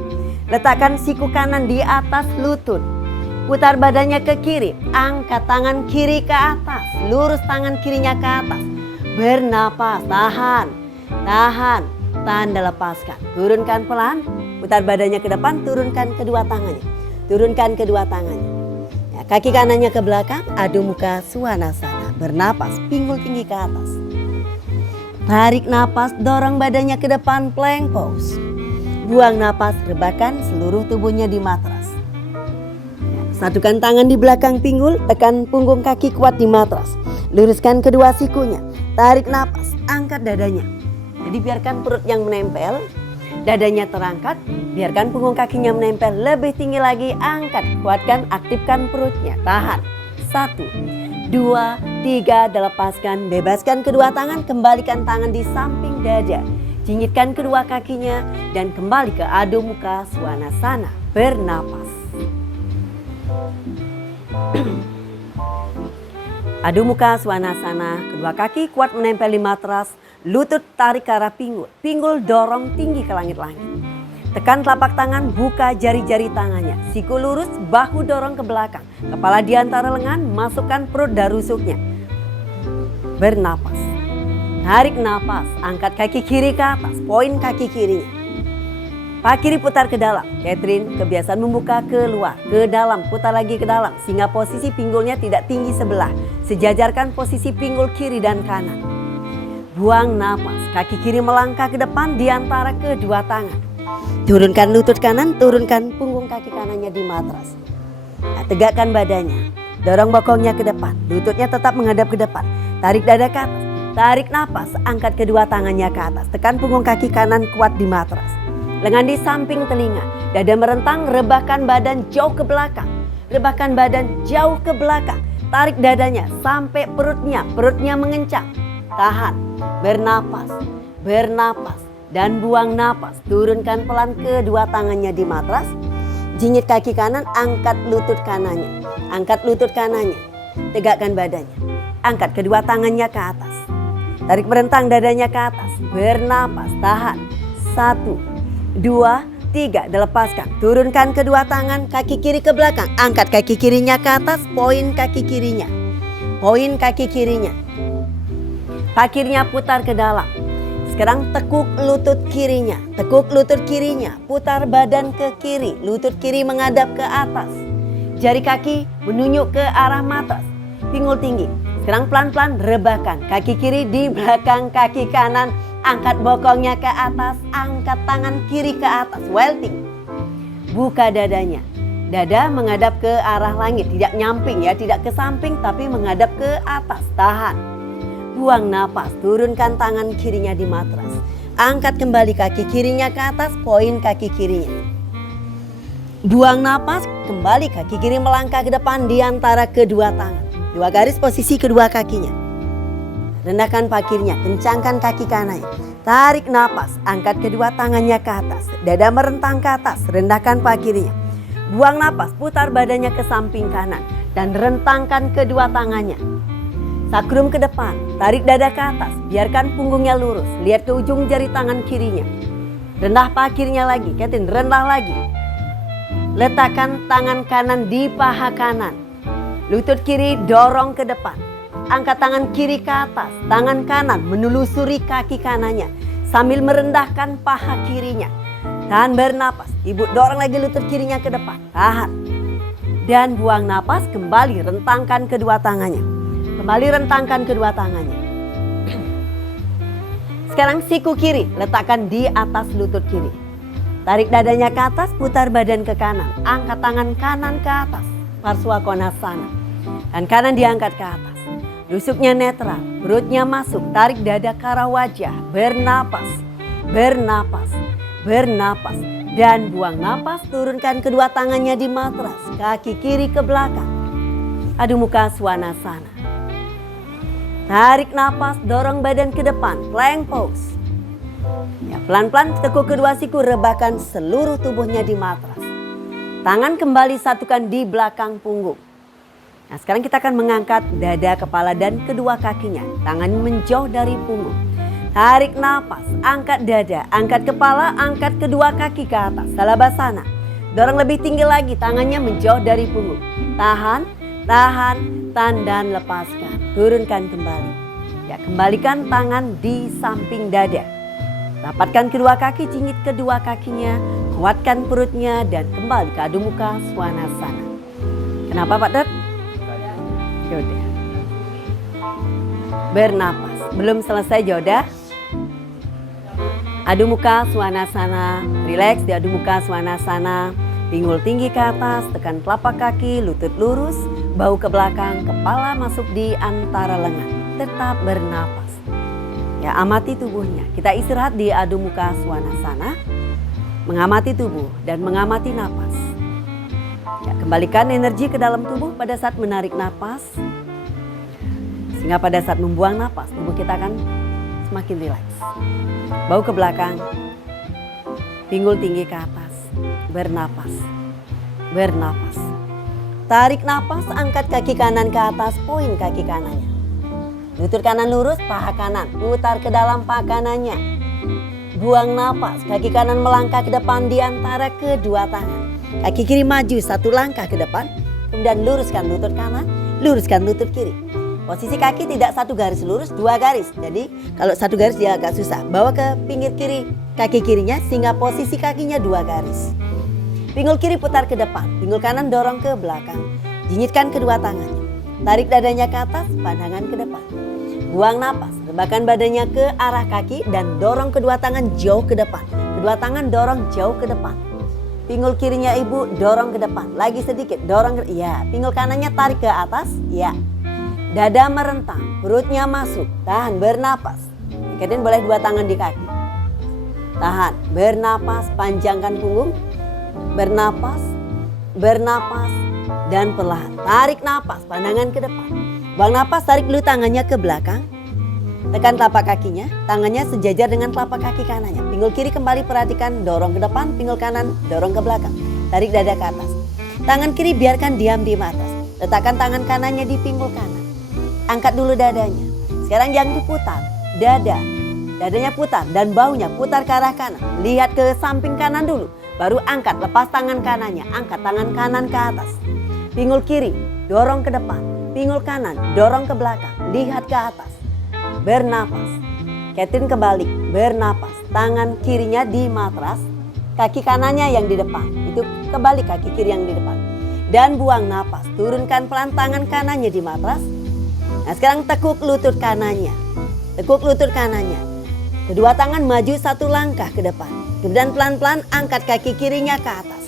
Letakkan siku kanan di atas lutut. Putar badannya ke kiri, angkat tangan kiri ke atas. Lurus tangan kirinya ke atas. bernapas, tahan, tahan, tahan dan lepaskan. Turunkan pelan, putar badannya ke depan, turunkan kedua tangannya. Turunkan kedua tangannya. Ya, kaki kanannya ke belakang, adu muka Svanasana. Bernapas, pinggul tinggi ke atas. Tarik napas, dorong badannya ke depan, plank pose. Buang napas, rebahkan seluruh tubuhnya di matras. Ya, satukan tangan di belakang pinggul, tekan punggung kaki kuat di matras. Luruskan kedua sikunya, tarik napas, angkat dadanya. Jadi biarkan perut yang menempel, dadanya terangkat, biarkan punggung kakinya menempel. Lebih tinggi lagi, angkat, kuatkan, aktifkan perutnya. Tahan. 1, 2, 3, dan lepaskan. Bebaskan kedua tangan, kembalikan tangan di samping dada. Jinjitkan kedua kakinya dan kembali ke Adho Mukha Svanasana. Bernapas. Adho Mukha Svanasana, kedua kaki kuat menempel di matras, lutut tarik ke arah pinggul. Pinggul dorong tinggi ke langit-langit. Tekan telapak tangan, buka jari-jari tangannya. Siku lurus, bahu dorong ke belakang. Kepala di antara lengan, masukkan perut dan rusuknya. Bernapas. Tarik napas, angkat kaki kiri ke atas, poin kaki kirinya. Pak kiri putar ke dalam. Catherine kebiasaan membuka keluar, ke dalam, putar lagi ke dalam. Sehingga posisi pinggulnya tidak tinggi sebelah. Sejajarkan posisi pinggul kiri dan kanan. Buang napas, kaki kiri melangkah ke depan di antara kedua tangan. Turunkan lutut kanan, turunkan punggung kaki kanannya di matras. Nah, tegakkan badannya, dorong bokongnya ke depan, lututnya tetap menghadap ke depan. Tarik dada ke atas, tarik napas, angkat kedua tangannya ke atas. Tekan punggung kaki kanan kuat di matras. Lengan di samping telinga, dada merentang, rebahkan badan jauh ke belakang. Rebahkan badan jauh ke belakang. Tarik dadanya sampai perutnya mengencang. Tahan, bernapas, bernapas, dan buang napas. Turunkan pelan kedua tangannya di matras. Jinjit kaki kanan, angkat lutut kanannya. Angkat lutut kanannya, tegakkan badannya. Angkat kedua tangannya ke atas. Tarik merentang dadanya ke atas. Bernapas, tahan. 1, 2, 3, dan lepaskan. Turunkan kedua tangan, kaki kiri ke belakang. Angkat kaki kirinya ke atas, poin kaki kirinya. Poin kaki kirinya. Kaki kirinya putar ke dalam. Sekarang tekuk lutut kirinya. Tekuk lutut kirinya, putar badan ke kiri. Lutut kiri menghadap ke atas. Jari kaki menunjuk ke arah matras. Pinggul tinggi. Sekarang pelan-pelan rebahkan. Kaki kiri di belakang kaki kanan. Angkat bokongnya ke atas, angkat tangan kiri ke atas, welting. Buka dadanya. Dada menghadap ke arah langit, tidak nyamping ya, tidak ke samping tapi menghadap ke atas. Tahan. Buang napas, turunkan tangan kirinya di matras. Angkat kembali kaki kirinya ke atas, poin kaki kirinya. Buang napas, kembali kaki kiri melangkah ke depan di antara kedua tangan. 2 garis posisi kedua kakinya. Rendahkan pakirnya, kencangkan kaki kanannya. Tarik napas, angkat kedua tangannya ke atas. Dada merentang ke atas, rendahkan pakirnya. Buang napas, putar badannya ke samping kanan. Dan rentangkan kedua tangannya. Sakrum ke depan, tarik dada ke atas. Biarkan punggungnya lurus, lihat ke ujung jari tangan kirinya. Rendah pakirnya lagi, Catherine, rendah lagi. Letakkan tangan kanan di paha kanan. Lutut kiri dorong ke depan. Angkat tangan kiri ke atas, tangan kanan menelusuri kaki kanannya sambil merendahkan paha kirinya. Tahan, bernapas, ibu dorong lagi lutut kirinya ke depan, tahan. Dan buang napas, kembali rentangkan kedua tangannya. Kembali rentangkan kedua tangannya. Sekarang siku kiri, letakkan di atas lutut kiri. Tarik dadanya ke atas, putar badan ke kanan. Angkat tangan kanan ke atas, Parsva Konasana. Dan kanan diangkat ke atas. Rusuknya netral, perutnya masuk, tarik dada ke arah wajah, bernapas, bernapas, bernapas, dan buang napas, turunkan kedua tangannya di matras, kaki kiri ke belakang. Adho Mukha Svanasana. Tarik napas, dorong badan ke depan, plank pose. Ya, pelan-pelan tekuk kedua siku, rebahkan seluruh tubuhnya di matras. Tangan kembali satukan di belakang punggung. Nah, sekarang kita akan mengangkat dada, kepala, dan kedua kakinya. Tangan menjauh dari punggung. Tarik napas, angkat dada, angkat kepala, angkat kedua kaki ke atas. Salabhasana. Dorong lebih tinggi lagi, tangannya menjauh dari punggung. Tahan, tahan, tahan, dan lepaskan. Turunkan kembali. Ya, kembalikan tangan di samping dada. Rapatkan kedua kaki, jingit kedua kakinya, kuatkan perutnya dan kembali ke adu muka Svanasana. Kenapa Pak Dut? Yaudah. Bernapas. Belum selesai Joda. Adu muka Svanasana. Rileks di adu muka Svanasana. Pinggul tinggi ke atas, tekan telapak kaki, lutut lurus, bahu ke belakang, kepala masuk di antara lengan. Tetap bernapas. Ya, amati tubuhnya. Kita istirahat di adu muka Svanasana. Mengamati tubuh dan mengamati napas. Ya, kembalikan energi ke dalam tubuh pada saat menarik napas. Sehingga pada saat membuang napas, tubuh kita akan semakin rileks. Bahu ke belakang, pinggul tinggi ke atas, bernapas, bernapas. Tarik napas, angkat kaki kanan ke atas, poin kaki kanannya. Lutut kanan lurus, paha kanan, putar ke dalam paha kanannya. Buang napas, kaki kanan melangkah ke depan di antara kedua tangan. Kaki kiri maju satu langkah ke depan, kemudian luruskan lutut kanan, luruskan lutut kiri. Posisi kaki tidak satu garis lurus, dua garis. Jadi kalau satu garis dia agak susah. Bawa ke pinggir kiri kaki kirinya sehingga posisi kakinya dua garis. Pinggul kiri putar ke depan, pinggul kanan dorong ke belakang. Jingitkan kedua tangannya. Tarik dadanya ke atas, pandangan ke depan. Buang napas, rebahkan badannya ke arah kaki dan dorong kedua tangan jauh ke depan. Kedua tangan dorong jauh ke depan. Pinggul kirinya ibu dorong ke depan. Lagi sedikit, dorong ke, ya. Pinggul kanannya tarik ke atas, ya. Dada merentang, perutnya masuk, tahan, bernapas. Kemudian boleh dua tangan di kaki. Tahan, bernapas, panjangkan punggung. Bernapas, bernapas, dan perlahan. Tarik napas, pandangan ke depan. Buang napas, tarik dulu tangannya ke belakang. Tekan telapak kakinya, tangannya sejajar dengan telapak kaki kanannya. Pinggul kiri kembali perhatikan, dorong ke depan, pinggul kanan dorong ke belakang. Tarik dada ke atas. Tangan kiri biarkan diam di atas. Letakkan tangan kanannya di pinggul kanan. Angkat dulu dadanya. Sekarang yang diputar, dadanya putar dan baunya putar ke arah kanan. Lihat ke samping kanan dulu, baru angkat, lepas tangan kanannya, angkat tangan kanan ke atas. Pinggul kiri, dorong ke depan, pinggul kanan, dorong ke belakang, lihat ke atas. Bernapas. Catherine kebalik, bernapas. Tangan kirinya di matras, kaki kanannya yang di depan. Itu kebalik kaki kiri yang di depan. Dan buang napas, turunkan pelan tangan kanannya di matras. Nah sekarang tekuk lutut kanannya. Tekuk lutut kanannya. Kedua tangan maju satu langkah ke depan. Kemudian pelan-pelan angkat kaki kirinya ke atas.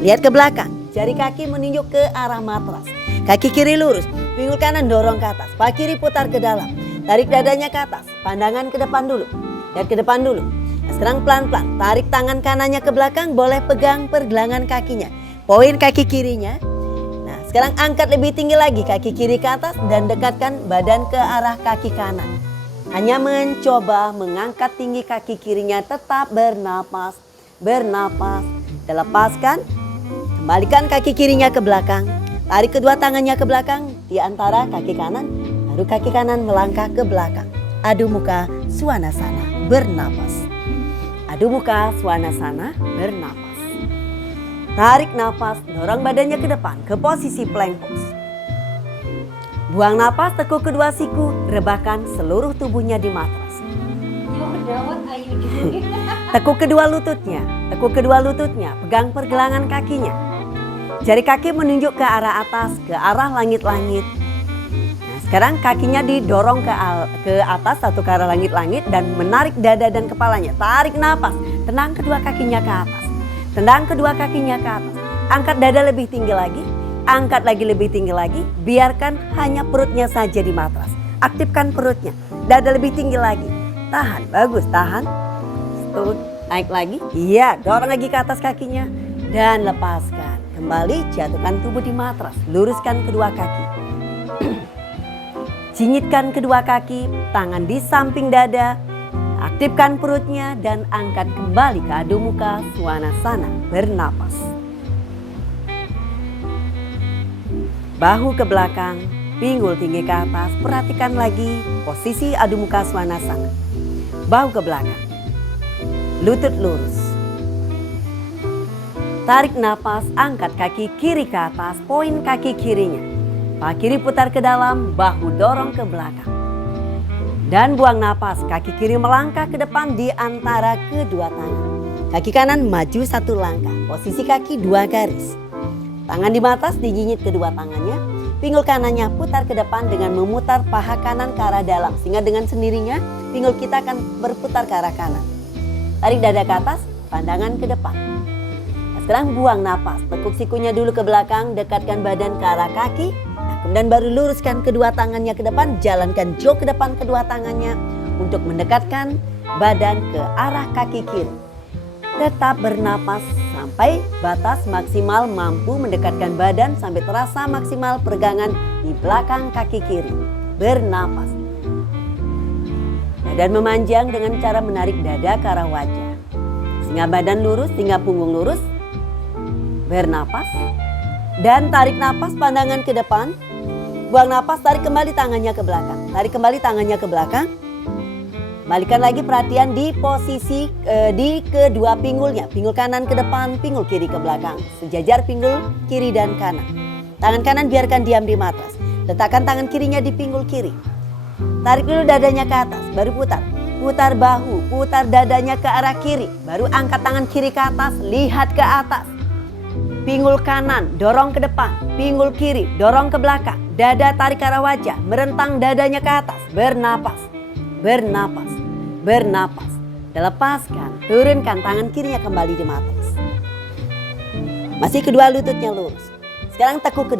Lihat ke belakang. Jari kaki menunjuk ke arah matras. Kaki kiri lurus. Pinggul kanan dorong ke atas. Paha kiri putar ke dalam. Tarik dadanya ke atas. Pandangan ke depan dulu. Lihat ke depan dulu. Nah, sekarang pelan-pelan. Tarik tangan kanannya ke belakang. Boleh pegang pergelangan kakinya. Poin kaki kirinya. Sekarang angkat lebih tinggi lagi kaki kiri ke atas dan dekatkan badan ke arah kaki kanan. Hanya mencoba mengangkat tinggi kaki kirinya, tetap bernapas, bernapas. Dan lepaskan, kembalikan kaki kirinya ke belakang. Tarik kedua tangannya ke belakang di antara kaki kanan, baru kaki kanan melangkah ke belakang. Adu muka Svanasana, bernapas. Adu muka Svanasana, bernapas. Tarik nafas, dorong badannya ke depan, ke posisi plank pose. Buang napas, tekuk kedua siku, rebahkan seluruh tubuhnya di matras. Tekuk kedua lututnya, pegang pergelangan kakinya. Jari kaki menunjuk ke arah atas, ke arah langit-langit. Nah, sekarang kakinya didorong ke atas atau ke arah langit-langit dan menarik dada dan kepalanya. Tarik napas, tenang kedua kakinya ke atas. Tendang kedua kakinya ke atas. Angkat dada lebih tinggi lagi. Angkat lagi lebih tinggi lagi. Biarkan hanya perutnya saja di matras. Aktifkan perutnya. Dada lebih tinggi lagi. Tahan. Bagus. Tahan. Stop. Naik lagi. Iya. Dorong lagi ke atas kakinya. Dan lepaskan. Kembali jatuhkan tubuh di matras. Luruskan kedua kaki. Jingitkan kedua kaki. Tangan di samping dada. Aktifkan perutnya dan angkat kembali ke adu muka Svanasana. Bernapas. Bahu ke belakang, pinggul tinggi ke atas. Perhatikan lagi posisi adu muka Svanasana. Bahu ke belakang. Lutut lurus. Tarik napas, angkat kaki kiri ke atas, poin kaki kirinya. Paha kiri putar ke dalam, bahu dorong ke belakang. Dan buang napas, kaki kiri melangkah ke depan di antara kedua tangan. Kaki kanan maju 1 langkah, posisi kaki 2 garis. Tangan di matras digigit kedua tangannya, pinggul kanannya putar ke depan dengan memutar paha kanan ke arah dalam. Sehingga dengan sendirinya pinggul kita akan berputar ke arah kanan. Tarik dada ke atas, pandangan ke depan. Nah, sekarang buang napas, tekuk sikunya dulu ke belakang, dekatkan badan ke arah kaki. Nah, kemudian baru luruskan kedua tangannya ke depan, jalankan jauh ke depan kedua tangannya untuk mendekatkan badan ke arah kaki kiri. Tetap bernapas sampai batas maksimal mampu mendekatkan badan sampai terasa maksimal peregangan di belakang kaki kiri. Bernapas. Badan memanjang dengan cara menarik dada ke arah wajah. Sehingga badan lurus, sehingga punggung lurus. Bernapas. Dan tarik napas, pandangan ke depan. Buang napas, tarik kembali tangannya ke belakang. Tarik kembali tangannya ke belakang. Balikan lagi perhatian di posisi di kedua pinggulnya. Pinggul kanan ke depan, pinggul kiri ke belakang. Sejajar pinggul kiri dan kanan. Tangan kanan biarkan diam di matras. Letakkan tangan kirinya di pinggul kiri. Tarik dulu dadanya ke atas, baru putar. Putar bahu, putar dadanya ke arah kiri. Baru angkat tangan kiri ke atas, lihat ke atas. Pinggul kanan, dorong ke depan. Pinggul kiri, dorong ke belakang. Dada tarik ke arah wajah, merentang dadanya ke atas. Bernapas. Bernapas, bernapas, lepaskan, turunkan tangan kirinya kembali di matras. Masih kedua lututnya lurus. Sekarang tekuk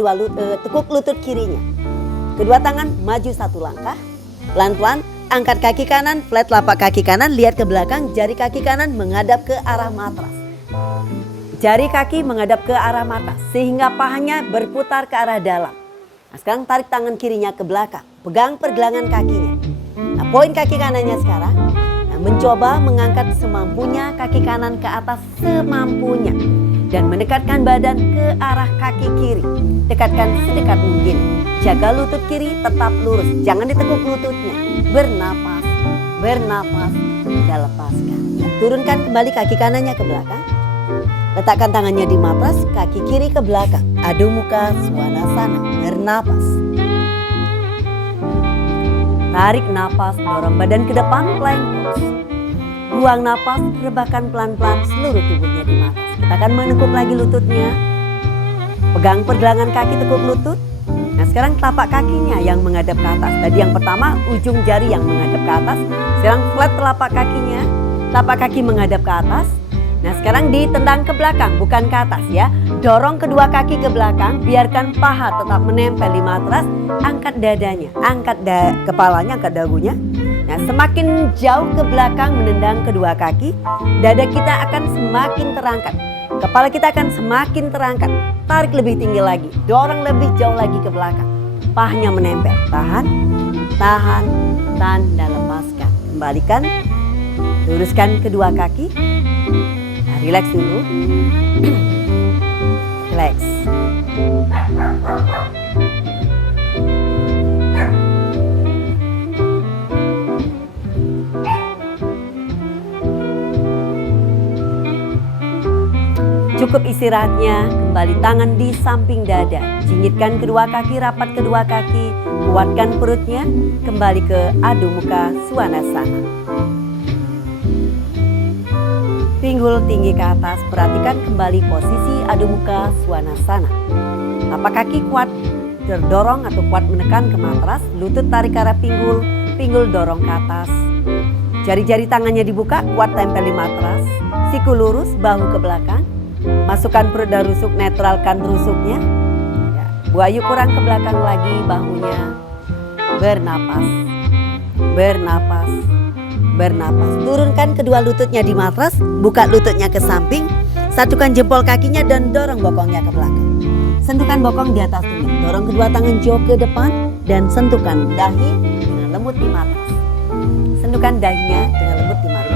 lutut kirinya. Kedua tangan maju 1 langkah. Pelan-pelan angkat kaki kanan, flat lapak kaki kanan, lihat ke belakang, jari kaki kanan menghadap ke arah matras. Jari kaki menghadap ke arah matras sehingga pahanya berputar ke arah dalam. Nah, sekarang tarik tangan kirinya ke belakang, pegang pergelangan kakinya. Nah, poin kaki kanannya sekarang, mencoba mengangkat semampunya kaki kanan ke atas semampunya. Dan mendekatkan badan ke arah kaki kiri. Dekatkan sedekat mungkin. Jaga lutut kiri tetap lurus, jangan ditekuk lututnya. Bernapas, bernapas, dan lepaskan. Ya, turunkan kembali kaki kanannya ke belakang. Letakkan tangannya di matras, kaki kiri ke belakang. Adho Mukha Svanasana, bernapas. Tarik napas, dorong badan ke depan, plank pose. Buang napas, rebahkan pelan-pelan seluruh tubuhnya di matras. Kita akan menekuk lagi lututnya. Pegang pergelangan kaki, tekuk lutut. Nah, sekarang telapak kakinya yang menghadap ke atas. Tadi yang pertama ujung jari yang menghadap ke atas. Sekarang flat telapak kakinya. Telapak kaki menghadap ke atas. Nah, sekarang ditendang ke belakang, bukan ke atas ya. Dorong kedua kaki ke belakang, biarkan paha tetap menempel di matras. Angkat dadanya, angkat kepalanya, angkat dagunya. Nah, semakin jauh ke belakang menendang kedua kaki, dada kita akan semakin terangkat. Kepala kita akan semakin terangkat. Tarik lebih tinggi lagi, dorong lebih jauh lagi ke belakang. Pahanya menempel, tahan, tahan, tahan, dan lepaskan. Kembalikan, luruskan kedua kaki. Nah, relax dulu. Relax. Cukup istirahatnya, kembali tangan di samping dada. Jinjitkan kedua kaki, rapat kedua kaki, kuatkan perutnya, kembali ke Adho Mukha Svanasana. Pinggul tinggi ke atas, perhatikan kembali posisi Adho Mukha Svanasana. Tapak kaki kuat terdorong atau kuat menekan ke matras, lutut tarik ke arah pinggul, pinggul dorong ke atas. Jari-jari tangannya dibuka, kuat tempel di matras, siku lurus, bahu ke belakang. Masukkan perut dan rusuk, netralkan rusuknya. Ya, buayu kurang ke belakang lagi bahunya. Bernapas, bernapas, bernapas. Turunkan kedua lututnya di matras, buka lututnya ke samping. Satukan jempol kakinya dan dorong bokongnya ke belakang. Sentuhkan bokong di atas tumit. Dorong kedua tangan jauh ke depan dan sentuhkan dahi dengan lembut di matras. Sentuhkan dahinya dengan lembut di matras.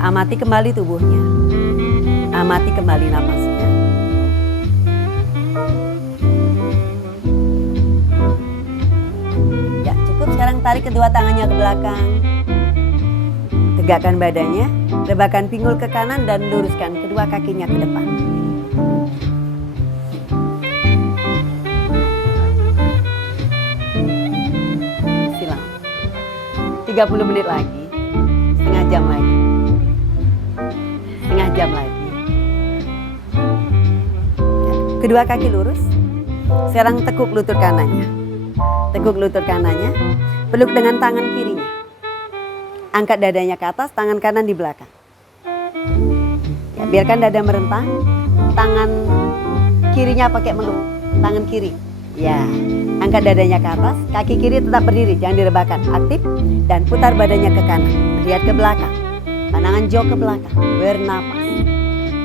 Amati kembali tubuhnya, amati kembali napasnya. tarik kedua tangannya ke belakang. Tegakkan badannya, rebahkan pinggul ke kanan dan luruskan kedua kakinya ke depan. Silang. 30 menit lagi, setengah jam lagi. Setengah jam lagi. Kedua kaki lurus. Sekarang tekuk lutut kanannya. Tekuk lutut kanannya, peluk dengan tangan kirinya. Angkat dadanya ke atas, tangan kanan di belakang. Ya, biarkan dada merentang, tangan kirinya pakai meluk, tangan kiri. Ya, angkat dadanya ke atas, kaki kiri tetap berdiri, jangan direbahkan, aktif dan putar badannya ke kanan, lihat ke belakang. Pandangan jauh ke belakang, bernapas.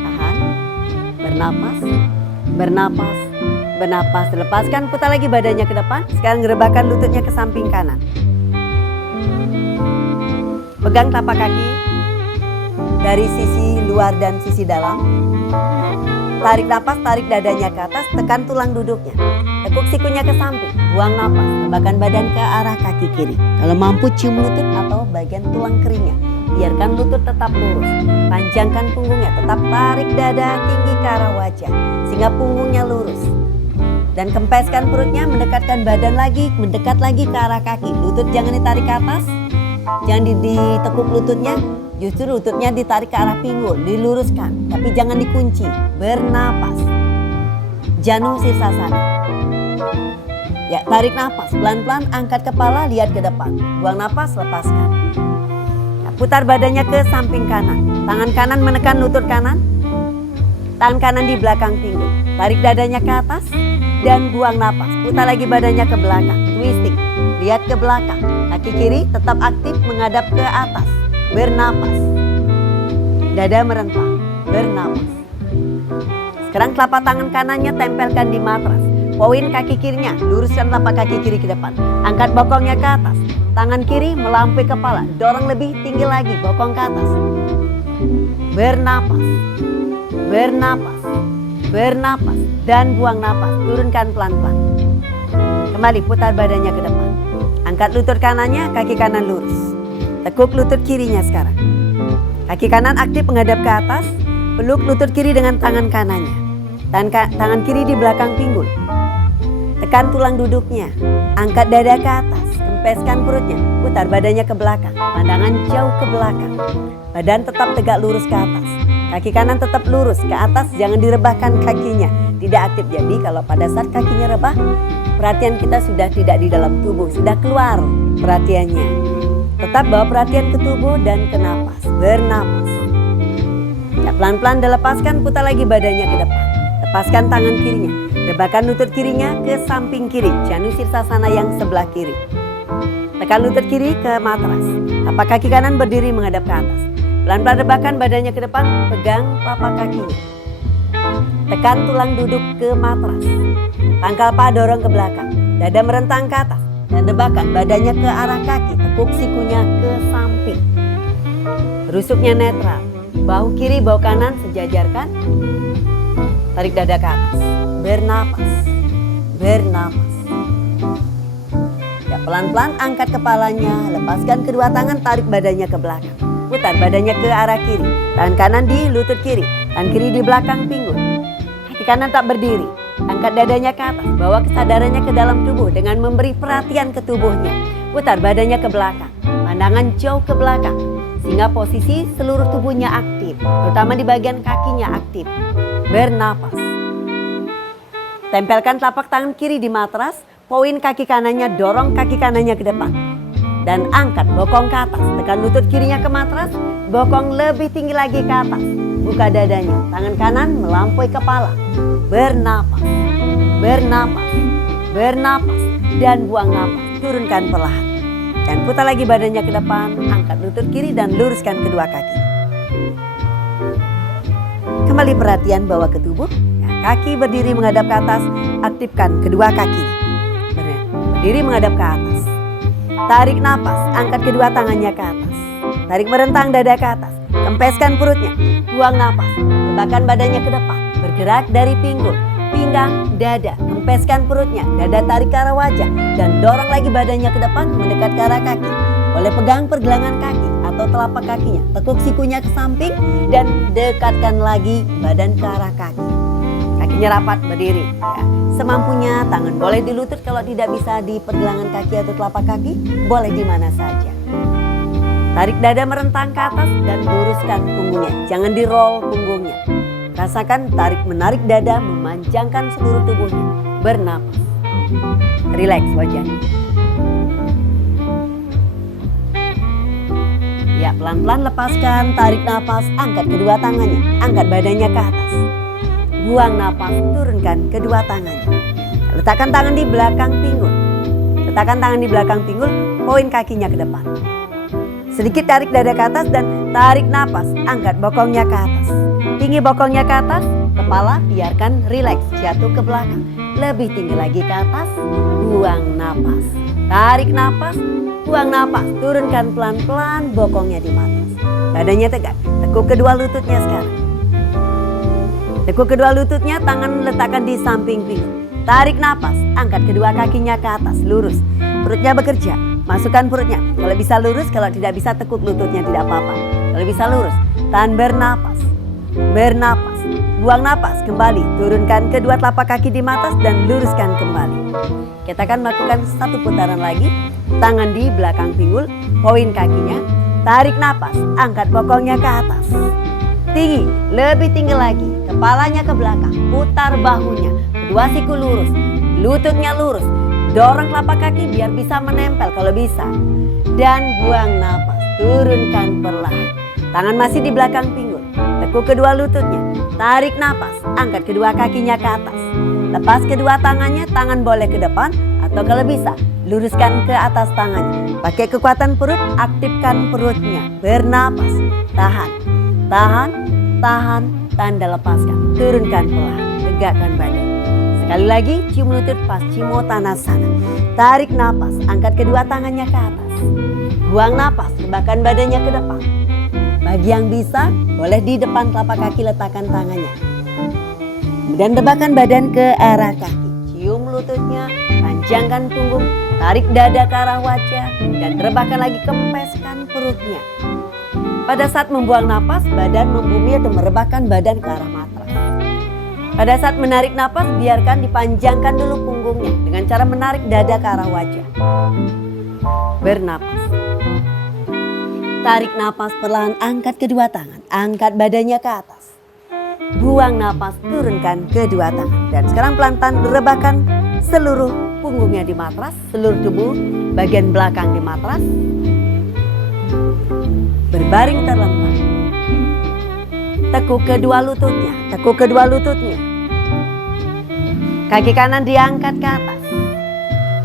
Tahan, bernapas, bernapas, bernapas. Lepaskan, putar lagi badannya ke depan. Sekarang gerebahkan lututnya ke samping kanan. Pegang telapak kaki dari sisi luar dan sisi dalam. Tarik napas, tarik dadanya ke atas, tekan tulang duduknya. Tekuk sikunya ke samping, buang napas, rebahkan badan ke arah kaki kiri. Kalau mampu cium lutut atau bagian tulang keringnya. Biarkan lutut tetap lurus. Panjangkan punggungnya, tetap tarik dada tinggi ke arah wajah sehingga punggungnya lurus. Dan kempeskan perutnya, mendekatkan badan lagi, mendekat lagi ke arah kaki. Lutut jangan ditarik ke atas, jangan ditekuk lututnya, justru lututnya ditarik ke arah pinggul, diluruskan, tapi jangan dikunci. Bernapas. Janu Sirsasana. Ya, tarik napas, pelan-pelan angkat kepala, lihat ke depan. Buang napas, lepaskan. Nah, putar badannya ke samping kanan. Tangan kanan menekan lutut kanan. Tangan kanan di belakang pinggul. Tarik dadanya ke atas dan buang napas. Putar lagi badannya ke belakang. Twisting. Lihat ke belakang. Kaki kiri tetap aktif menghadap ke atas. Bernapas. Dada merentang. Bernapas. Sekarang telapak tangan kanannya tempelkan di matras. Poin kaki kirinya, luruskan telapak kaki kiri ke depan. Angkat bokongnya ke atas. Tangan kiri melampaui kepala. Dorong lebih tinggi lagi, bokong ke atas. Bernapas. Bernapas. Bernapas. Dan buang napas. Turunkan pelan-pelan. Kembali putar badannya ke depan. Angkat lutut kanannya, kaki kanan lurus. Tekuk lutut kirinya sekarang. Kaki kanan aktif menghadap ke atas. Peluk lutut kiri dengan tangan kanannya. Tangan kiri di belakang pinggul. Tekan tulang duduknya. Angkat dada ke atas. Kempeskan perutnya. Putar badannya ke belakang. Pandangan jauh ke belakang. Badan tetap tegak lurus ke atas. Kaki kanan tetap lurus ke atas. Jangan direbahkan kakinya. Tidak aktif. Jadi kalau pada saat kakinya rebah, perhatian kita sudah tidak di dalam tubuh. Sudah keluar perhatiannya. Tetap bawa perhatian ke tubuh dan ke napas. Bernapas. Ya, pelan-pelan dilepaskan, putar lagi badannya ke depan. Lepaskan tangan kirinya. Rebahkan lutut kirinya ke samping kiri. Janu Sirsasana yang sebelah kiri. Tekan lutut kiri ke matras. Tapak kaki kanan berdiri menghadap ke atas. Pelan-pelan rebahkan badannya ke depan. Pegang telapak kakinya. Tekan tulang duduk ke matras. Pangkal paha dorong ke belakang. Dada merentang ke atas. Dan rebahkan badannya ke arah kaki. Tekuk sikunya ke samping. Rusuknya netral. Bahu kiri, bahu kanan sejajarkan. Tarik dada ke atas. Bernapas. Bernapas. Ya, pelan-pelan angkat kepalanya. Lepaskan kedua tangan, tarik badannya ke belakang. Putar badannya ke arah kiri. Tangan kanan di lutut kiri. Tangan kiri di belakang pinggul. Kaki kanan tak berdiri. Angkat dadanya ke atas. Bawa kesadarannya ke dalam tubuh dengan memberi perhatian ke tubuhnya. Putar badannya ke belakang. Pandangan jauh ke belakang. Sehingga posisi seluruh tubuhnya aktif. Terutama di bagian kakinya aktif. Bernapas. Tempelkan telapak tangan kiri di matras. Poin kaki kanannya, dorong kaki kanannya ke depan. Dan angkat bokong ke atas. Tekan lutut kirinya ke matras. Bokong lebih tinggi lagi ke atas. Buka dadanya. Tangan kanan melampaui kepala. Bernapas. Bernapas. Bernapas. Dan buang napas. Turunkan perlahan. Dan putar lagi badannya ke depan. Angkat lutut kiri dan luruskan kedua kaki. Kembali perhatian bawa ke tubuh. Kaki berdiri menghadap ke atas. Aktifkan kedua kaki. Berdiri menghadap ke atas. Tarik napas. Angkat kedua tangannya ke atas. Tarik merentang dada ke atas. Kempeskan perutnya. Buang napas. Rebahkan badannya ke depan. Bergerak dari pinggul. pinggang, dada. Kempeskan perutnya, dada tarik ke arah wajah. Dan dorong lagi badannya ke depan mendekat ke arah kaki. Boleh pegang pergelangan kaki atau telapak kakinya. Tekuk sikunya ke samping dan dekatkan lagi badan ke arah kaki. Kakinya rapat berdiri. Ya. Semampunya, tangan boleh di lutut kalau tidak bisa di pergelangan kaki atau telapak kaki. Boleh di mana saja. Tarik dada merentang ke atas dan luruskan punggungnya. Jangan di roll punggungnya. Rasakan tarik-menarik dada memanjangkan seluruh tubuhnya. Bernapas. Rileks wajahnya. Ya, pelan-pelan lepaskan, tarik napas, angkat kedua tangannya. Angkat badannya ke atas. Buang napas, turunkan kedua tangannya. Letakkan tangan di belakang pinggul. Letakkan tangan di belakang pinggul, poin kakinya ke depan. Sedikit tarik dada ke atas dan tarik napas, angkat bokongnya ke atas. Tinggi bokongnya ke atas, kepala biarkan rileks jatuh ke belakang. Lebih tinggi lagi ke atas, buang napas. Tarik napas, buang napas, turunkan pelan-pelan bokongnya di matras. Badannya tegak, tekuk kedua lututnya sekarang. Tekuk kedua lututnya, tangan letakkan di samping pinggul. Tarik napas, angkat kedua kakinya ke atas, lurus. Perutnya bekerja, masukkan perutnya. Kalau bisa lurus, kalau tidak bisa tekuk lututnya tidak apa-apa. Kalau bisa lurus, tahan bernapas. Bernapas, buang napas kembali. Turunkan kedua telapak kaki di matras dan luruskan kembali. Kita akan melakukan satu putaran lagi. Tangan di belakang pinggul, poin kakinya. Tarik napas, angkat bokongnya ke atas. Tinggi, lebih tinggi lagi. Kepalanya ke belakang, putar bahunya. Kedua siku lurus, lututnya lurus. Dorong telapak kaki biar bisa menempel kalau bisa. Dan buang napas, turunkan perlahan. Tangan masih di belakang pinggul. Tekuk kedua lututnya, tarik napas, angkat kedua kakinya ke atas. Lepas kedua tangannya, tangan boleh ke depan atau kalau bisa luruskan ke atas tangannya. Pakai kekuatan perut, aktifkan perutnya. Bernapas, tahan, tahan, tahan, tanda lepaskan. Turunkan perlahan, tegakkan badan. Sekali lagi, cium lutut Paschimottanasana. Tarik napas, angkat kedua tangannya ke atas. Buang napas, rebahkan badannya ke depan. Bagi yang bisa, boleh di depan telapak kaki letakkan tangannya. Dan rebahkan badan ke arah kaki. Cium lututnya, panjangkan punggung, tarik dada ke arah wajah, dan rebahkan lagi, kempeskan perutnya. Pada saat membuang napas, badan membumi atau merebahkan badan ke arah matras. Pada saat menarik napas, biarkan dipanjangkan dulu punggungnya dengan cara menarik dada ke arah wajah. Bernapas. Tarik napas perlahan, angkat kedua tangan, angkat badannya ke atas. Buang napas, turunkan kedua tangan. Dan sekarang pelan-pelan rebahkan seluruh punggungnya di matras, seluruh tubuh bagian belakang di matras. Berbaring terlentang. Tekuk kedua lututnya, tekuk kedua lututnya. Kaki kanan diangkat ke atas.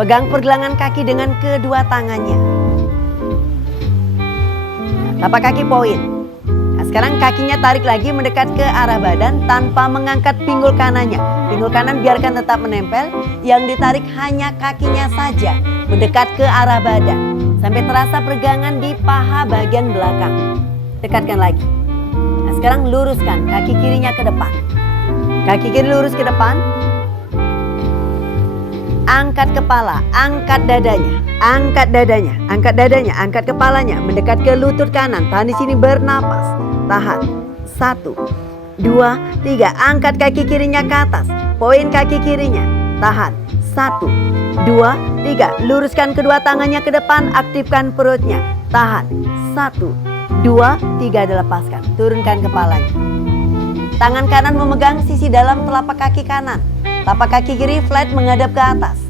Pegang pergelangan kaki dengan kedua tangannya. Telapak kaki poin. Nah, sekarang kakinya tarik lagi mendekat ke arah badan tanpa mengangkat pinggul kanannya. Pinggul kanan biarkan tetap menempel. Yang ditarik hanya kakinya saja mendekat ke arah badan. Sampai terasa peregangan di paha bagian belakang. Dekatkan lagi. Nah, sekarang luruskan kaki kirinya ke depan. Kaki kiri lurus ke depan. Angkat kepala, angkat dadanya, angkat dadanya, angkat dadanya, angkat kepalanya, mendekat ke lutut kanan. Tahan di sini, bernapas. Tahan. 1, 2, 3. Angkat kaki kirinya ke atas. Poin kaki kirinya. Tahan. 1, 2, 3. Luruskan kedua tangannya ke depan, aktifkan perutnya. Tahan. 1, 2, 3. Dilepaskan. Turunkan kepalanya. Tangan kanan memegang sisi dalam telapak kaki kanan. Telapak kaki kiri flat menghadap ke atas.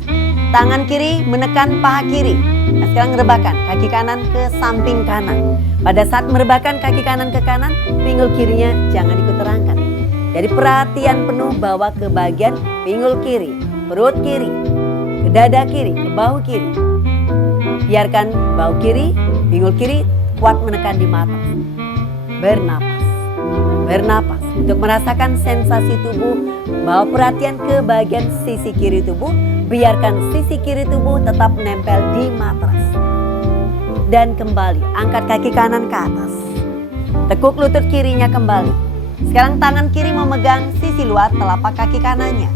Tangan kiri menekan paha kiri. Nah, sekarang rebahkan kaki kanan ke samping kanan. Pada saat merebahkan kaki kanan ke kanan, pinggul kirinya jangan ikut terangkat. Jadi perhatian penuh bawa ke bagian pinggul kiri, perut kiri, ke dada kiri, ke bahu kiri. Biarkan bahu kiri, pinggul kiri kuat menekan di mata. Bernapas. Bernapas untuk merasakan sensasi tubuh, bawa perhatian ke bagian sisi kiri tubuh, biarkan sisi kiri tubuh tetap menempel di matras. Dan kembali, angkat kaki kanan ke atas. Tekuk lutut kirinya kembali. Sekarang tangan kiri memegang sisi luar telapak kaki kanannya.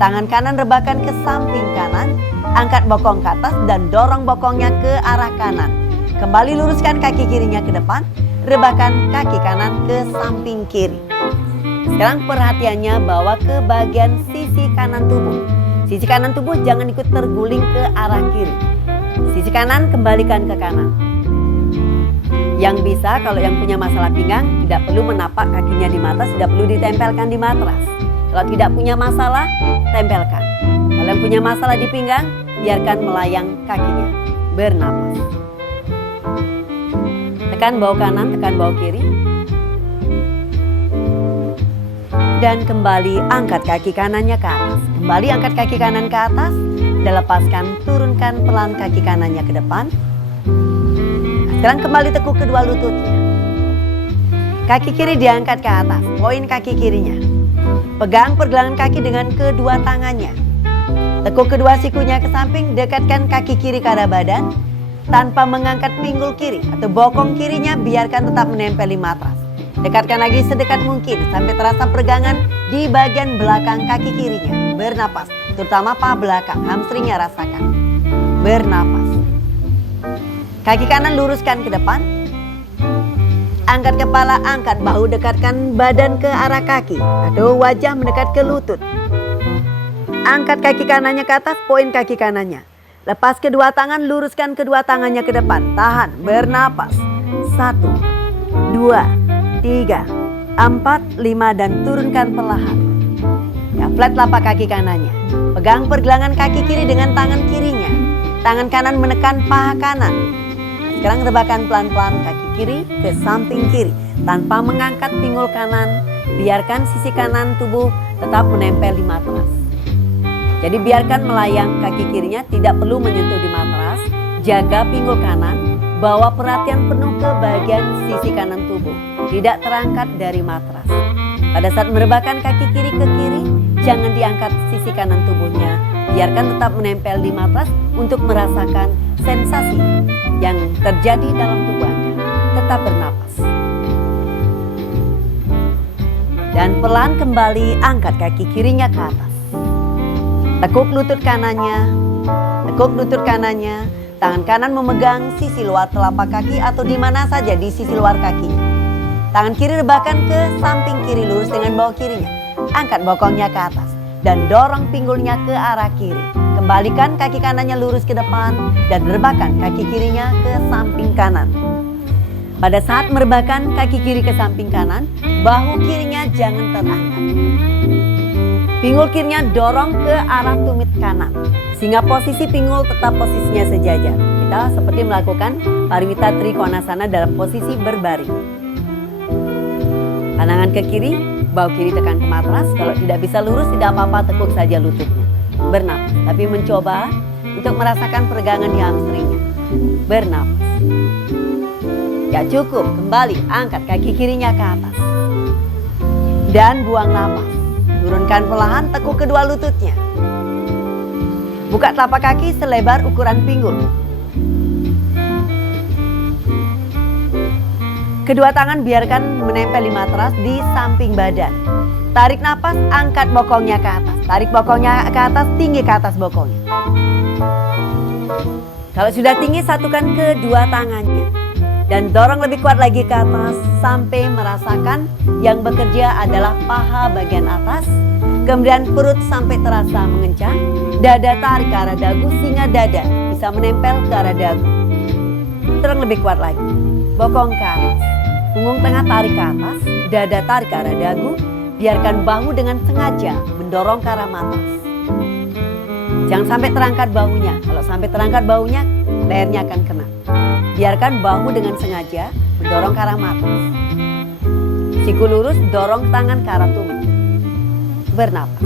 Tangan kanan rebahkan ke samping kanan, angkat bokong ke atas dan dorong bokongnya ke arah kanan. Kembali luruskan kaki kirinya ke depan, rebahkan kaki kanan ke samping kiri. Sekarang perhatiannya bawa ke bagian sisi kanan tubuh. Sisi kanan tubuh jangan ikut terguling ke arah kiri. Sisi kanan kembalikan ke kanan. Yang bisa kalau yang punya masalah pinggang tidak perlu menapak kakinya di matras, tidak perlu ditempelkan di matras. Kalau tidak punya masalah, tempelkan. Kalau yang punya masalah di pinggang, biarkan melayang kakinya. Bernapas. Tekan bahu kanan, tekan bahu kiri. Dan kembali angkat kaki kanannya ke atas. Kembali angkat kaki kanan ke atas. Dan lepaskan, turunkan pelan kaki kanannya ke depan. Sekarang kembali tekuk kedua lututnya. Kaki kiri diangkat ke atas, poin kaki kirinya. Pegang pergelangan kaki dengan kedua tangannya. Tekuk kedua sikunya ke samping, dekatkan kaki kiri ke arah badan. Tanpa mengangkat pinggul kiri atau bokong kirinya, biarkan tetap menempel di matras. Dekatkan lagi sedekat mungkin sampai terasa pergangan di bagian belakang kaki kirinya. Bernapas, terutama paha belakang, hamstringnya rasakan. Bernapas. Kaki kanan luruskan ke depan. Angkat kepala, angkat bahu, dekatkan badan ke arah kaki atau wajah mendekat ke lutut. Angkat kaki kanannya ke atas, poin kaki kanannya. Lepas kedua tangan, luruskan kedua tangannya ke depan. Tahan, bernapas. 1, 2, 3, 4, 5 dan turunkan perlahan. Ya, flat lapak kaki kanannya. Pegang pergelangan kaki kiri dengan tangan kirinya. Tangan kanan menekan paha kanan. Sekarang rebahkan pelan-pelan kaki kiri ke samping kiri tanpa mengangkat pinggul kanan. Biarkan sisi kanan tubuh tetap menempel di matras. Jadi biarkan melayang kaki kirinya, tidak perlu menyentuh di matras. Jaga pinggul kanan, bawa perhatian penuh ke bagian sisi kanan tubuh. Tidak terangkat dari matras. Pada saat merebahkan kaki kiri ke kiri, jangan diangkat sisi kanan tubuhnya. Biarkan tetap menempel di matras untuk merasakan sensasi yang terjadi dalam tubuh Anda. Tetap bernapas. Dan pelan kembali angkat kaki kirinya ke atas. Tekuk lutut kanannya. Tekuk lutut kanannya. Tangan kanan memegang sisi luar telapak kaki atau di mana saja di sisi luar kakinya. Tangan kiri rebahkan ke samping kiri lurus dengan bahu kirinya. Angkat bokongnya ke atas dan dorong pinggulnya ke arah kiri. Kembalikan kaki kanannya lurus ke depan dan rebahkan kaki kirinya ke samping kanan. Pada saat merebahkan kaki kiri ke samping kanan, bahu kirinya jangan terangkat. Pinggul kirinya dorong ke arah tumit kanan, sehingga posisi pinggul tetap posisinya sejajar. Kita seperti melakukan Parivita Trikonasana dalam posisi berbaring. Pandangan ke kiri, bahu kiri tekan ke matras. Kalau tidak bisa lurus, tidak apa-apa, tekuk saja lututnya. Bernapas, tapi mencoba untuk merasakan peregangan di hamstringnya. Bernapas. Ya cukup, kembali angkat kaki kirinya ke atas. Dan buang napas. Turunkan perlahan tekuk kedua lututnya. Buka telapak kaki selebar ukuran pinggul. Kedua tangan biarkan menempel di matras di samping badan. Tarik napas, angkat bokongnya ke atas. Tarik bokongnya ke atas, tinggi ke atas bokongnya. Kalau sudah tinggi, satukan kedua tangannya. Dan dorong lebih kuat lagi ke atas sampai merasakan yang bekerja adalah paha bagian atas. Kemudian perut sampai terasa mengencang. Dada tarik ke arah dagu sehingga dada bisa menempel ke arah dagu. Dorong lebih kuat lagi. Bokong ke atas. Punggung tengah tarik ke atas. Dada tarik ke arah dagu. Biarkan bahu dengan sengaja mendorong ke arah matras. Jangan sampai terangkat bahunya. Kalau sampai terangkat bahunya, lehernya akan kena. Biarkan bahu dengan sengaja mendorong ke arah matras. Siku lurus, dorong tangan ke arah tumit. Bernapas.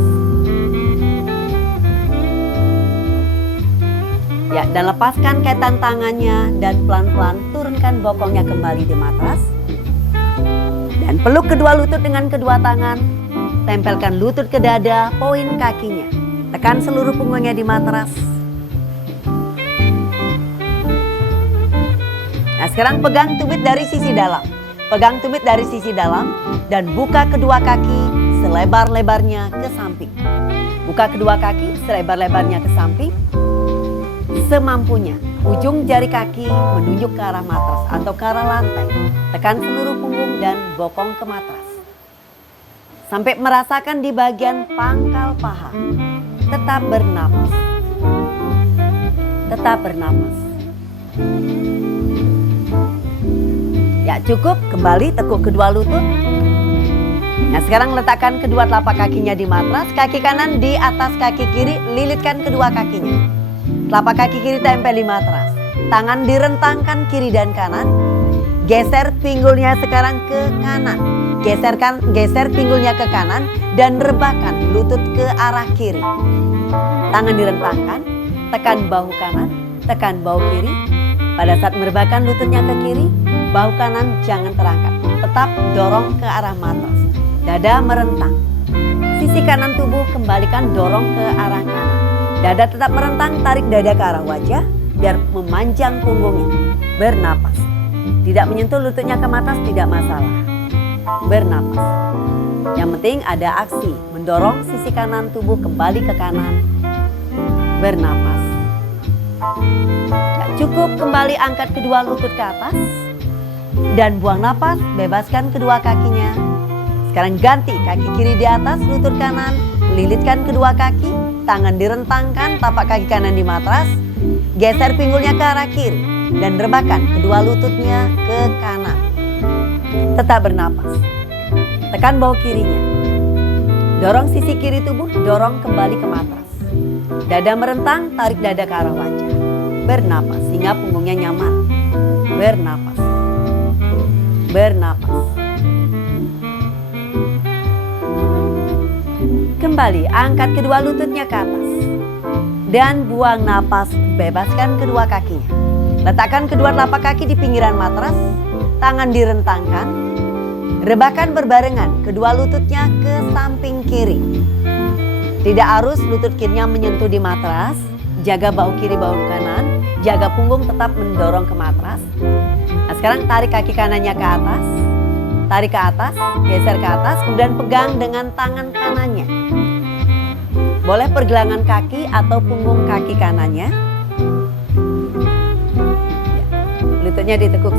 Ya, dan lepaskan kaitan tangannya dan pelan-pelan turunkan bokongnya kembali di matras. Dan peluk kedua lutut dengan kedua tangan. Tempelkan lutut ke dada, poin kakinya. Tekan seluruh punggungnya di matras. Nah, sekarang pegang tumit dari sisi dalam. Pegang tumit dari sisi dalam dan buka kedua kaki selebar-lebarnya ke samping. Buka kedua kaki selebar-lebarnya ke samping. Semampunya, ujung jari kaki menunjuk ke arah matras atau ke arah lantai. Tekan seluruh punggung dan bokong ke matras. Sampai merasakan di bagian pangkal paha. Tetap bernapas. Tetap bernapas. Ya cukup, kembali tekuk kedua lutut. Nah sekarang letakkan kedua telapak kakinya di matras, kaki kanan di atas kaki kiri, lilitkan kedua kakinya. Telapak kaki kiri tempel di matras, tangan direntangkan kiri dan kanan, geser pinggulnya sekarang ke kanan. Geser pinggulnya ke kanan dan rebahkan lutut ke arah kiri. Tangan direntangkan, tekan bahu kanan, tekan bahu kiri. Pada saat merebahkan lututnya ke kiri, bahu kanan jangan terangkat, tetap dorong ke arah matras. Dada merentang. Sisi kanan tubuh kembalikan dorong ke arah kanan. Dada tetap merentang, tarik dada ke arah wajah biar memanjang punggungnya. Bernapas. Tidak menyentuh lututnya ke matras tidak masalah. Bernapas. Yang penting ada aksi mendorong sisi kanan tubuh kembali ke kanan. Bernapas. Ya, cukup, kembali angkat kedua lutut ke atas dan buang napas, bebaskan kedua kakinya. Sekarang ganti, kaki kiri di atas, lutut kanan, lilitkan kedua kaki, tangan direntangkan, tapak kaki kanan di matras, geser pinggulnya ke arah kiri, dan rebahkan kedua lututnya ke kanan. Tetap bernapas. Tekan bahu kirinya. Dorong sisi kiri tubuh, dorong kembali ke matras. Dada merentang, tarik dada ke arah wajah. Bernapas, hingga punggungnya nyaman. Bernapas. Bernapas. Kembali, angkat kedua lututnya ke atas. Dan buang napas, bebaskan kedua kakinya. Letakkan kedua telapak kaki di pinggiran matras. Tangan direntangkan. Rebahkan berbarengan kedua lututnya ke samping kiri. Tidak harus lutut kirinya menyentuh di matras. Jaga bahu kiri, bahu kanan. Jaga punggung tetap mendorong ke matras. Nah, sekarang tarik kaki kanannya ke atas. Tarik ke atas, geser ke atas, kemudian pegang dengan tangan kanannya. Boleh pergelangan kaki atau punggung kaki kanannya. Ya, lututnya ditekuk,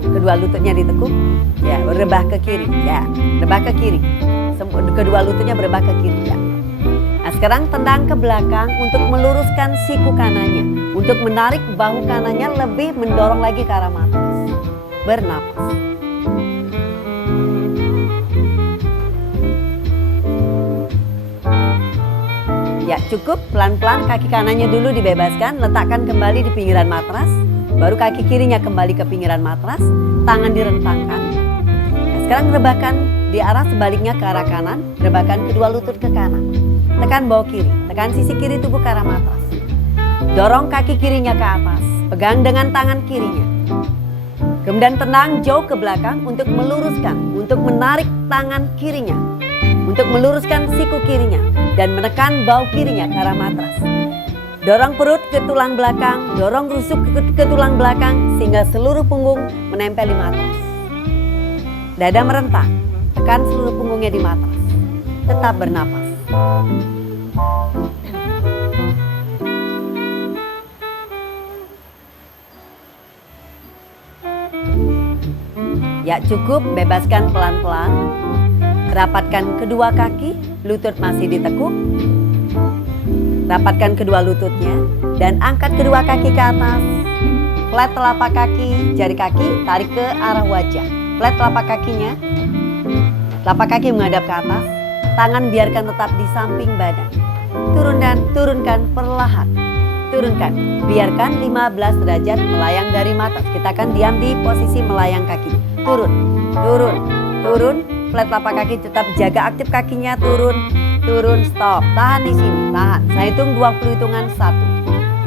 kedua lututnya ditekuk. Ya, berebah ke kiri. Ya, rebah ke kiri. Kedua lututnya berebah ke kiri. Ya. Nah, sekarang tendang ke belakang untuk meluruskan siku kanannya. Untuk menarik bahu kanannya lebih mendorong lagi ke arah matras. Bernapas. Ya cukup, pelan-pelan kaki kanannya dulu dibebaskan, letakkan kembali di pinggiran matras. Baru kaki kirinya kembali ke pinggiran matras, tangan direntangkan. Nah, sekarang rebahkan di arah sebaliknya ke arah kanan, rebahkan kedua lutut ke kanan. Tekan bahu kiri, tekan sisi kiri tubuh ke arah matras. Dorong kaki kirinya ke atas, pegang dengan tangan kirinya. Kemudian tendang jauh ke belakang untuk meluruskan, untuk menarik tangan kirinya. Untuk meluruskan siku kirinya dan menekan bahu kirinya ke arah matras. Dorong perut ke tulang belakang, dorong rusuk ke tulang belakang sehingga seluruh punggung menempel di matras. Dada merentang, tekan seluruh punggungnya di matras. Tetap bernapas. Ya cukup, bebaskan pelan-pelan. Rapatkan kedua kaki, lutut masih ditekuk. Rapatkan kedua lututnya dan angkat kedua kaki ke atas. Flat telapak kaki, jari kaki tarik ke arah wajah. Flat telapak kakinya. Telapak kaki menghadap ke atas. Tangan biarkan tetap di samping badan. Turun dan turunkan perlahan. Turunkan. Biarkan 15 derajat melayang dari mata. Kita akan diam di posisi melayang kaki. Turun, turun, turun. Flat telapak kaki tetap jaga aktif kakinya, turun, turun, stop. Tahan di sini, tahan. Saya hitung 20 hitungan, 1,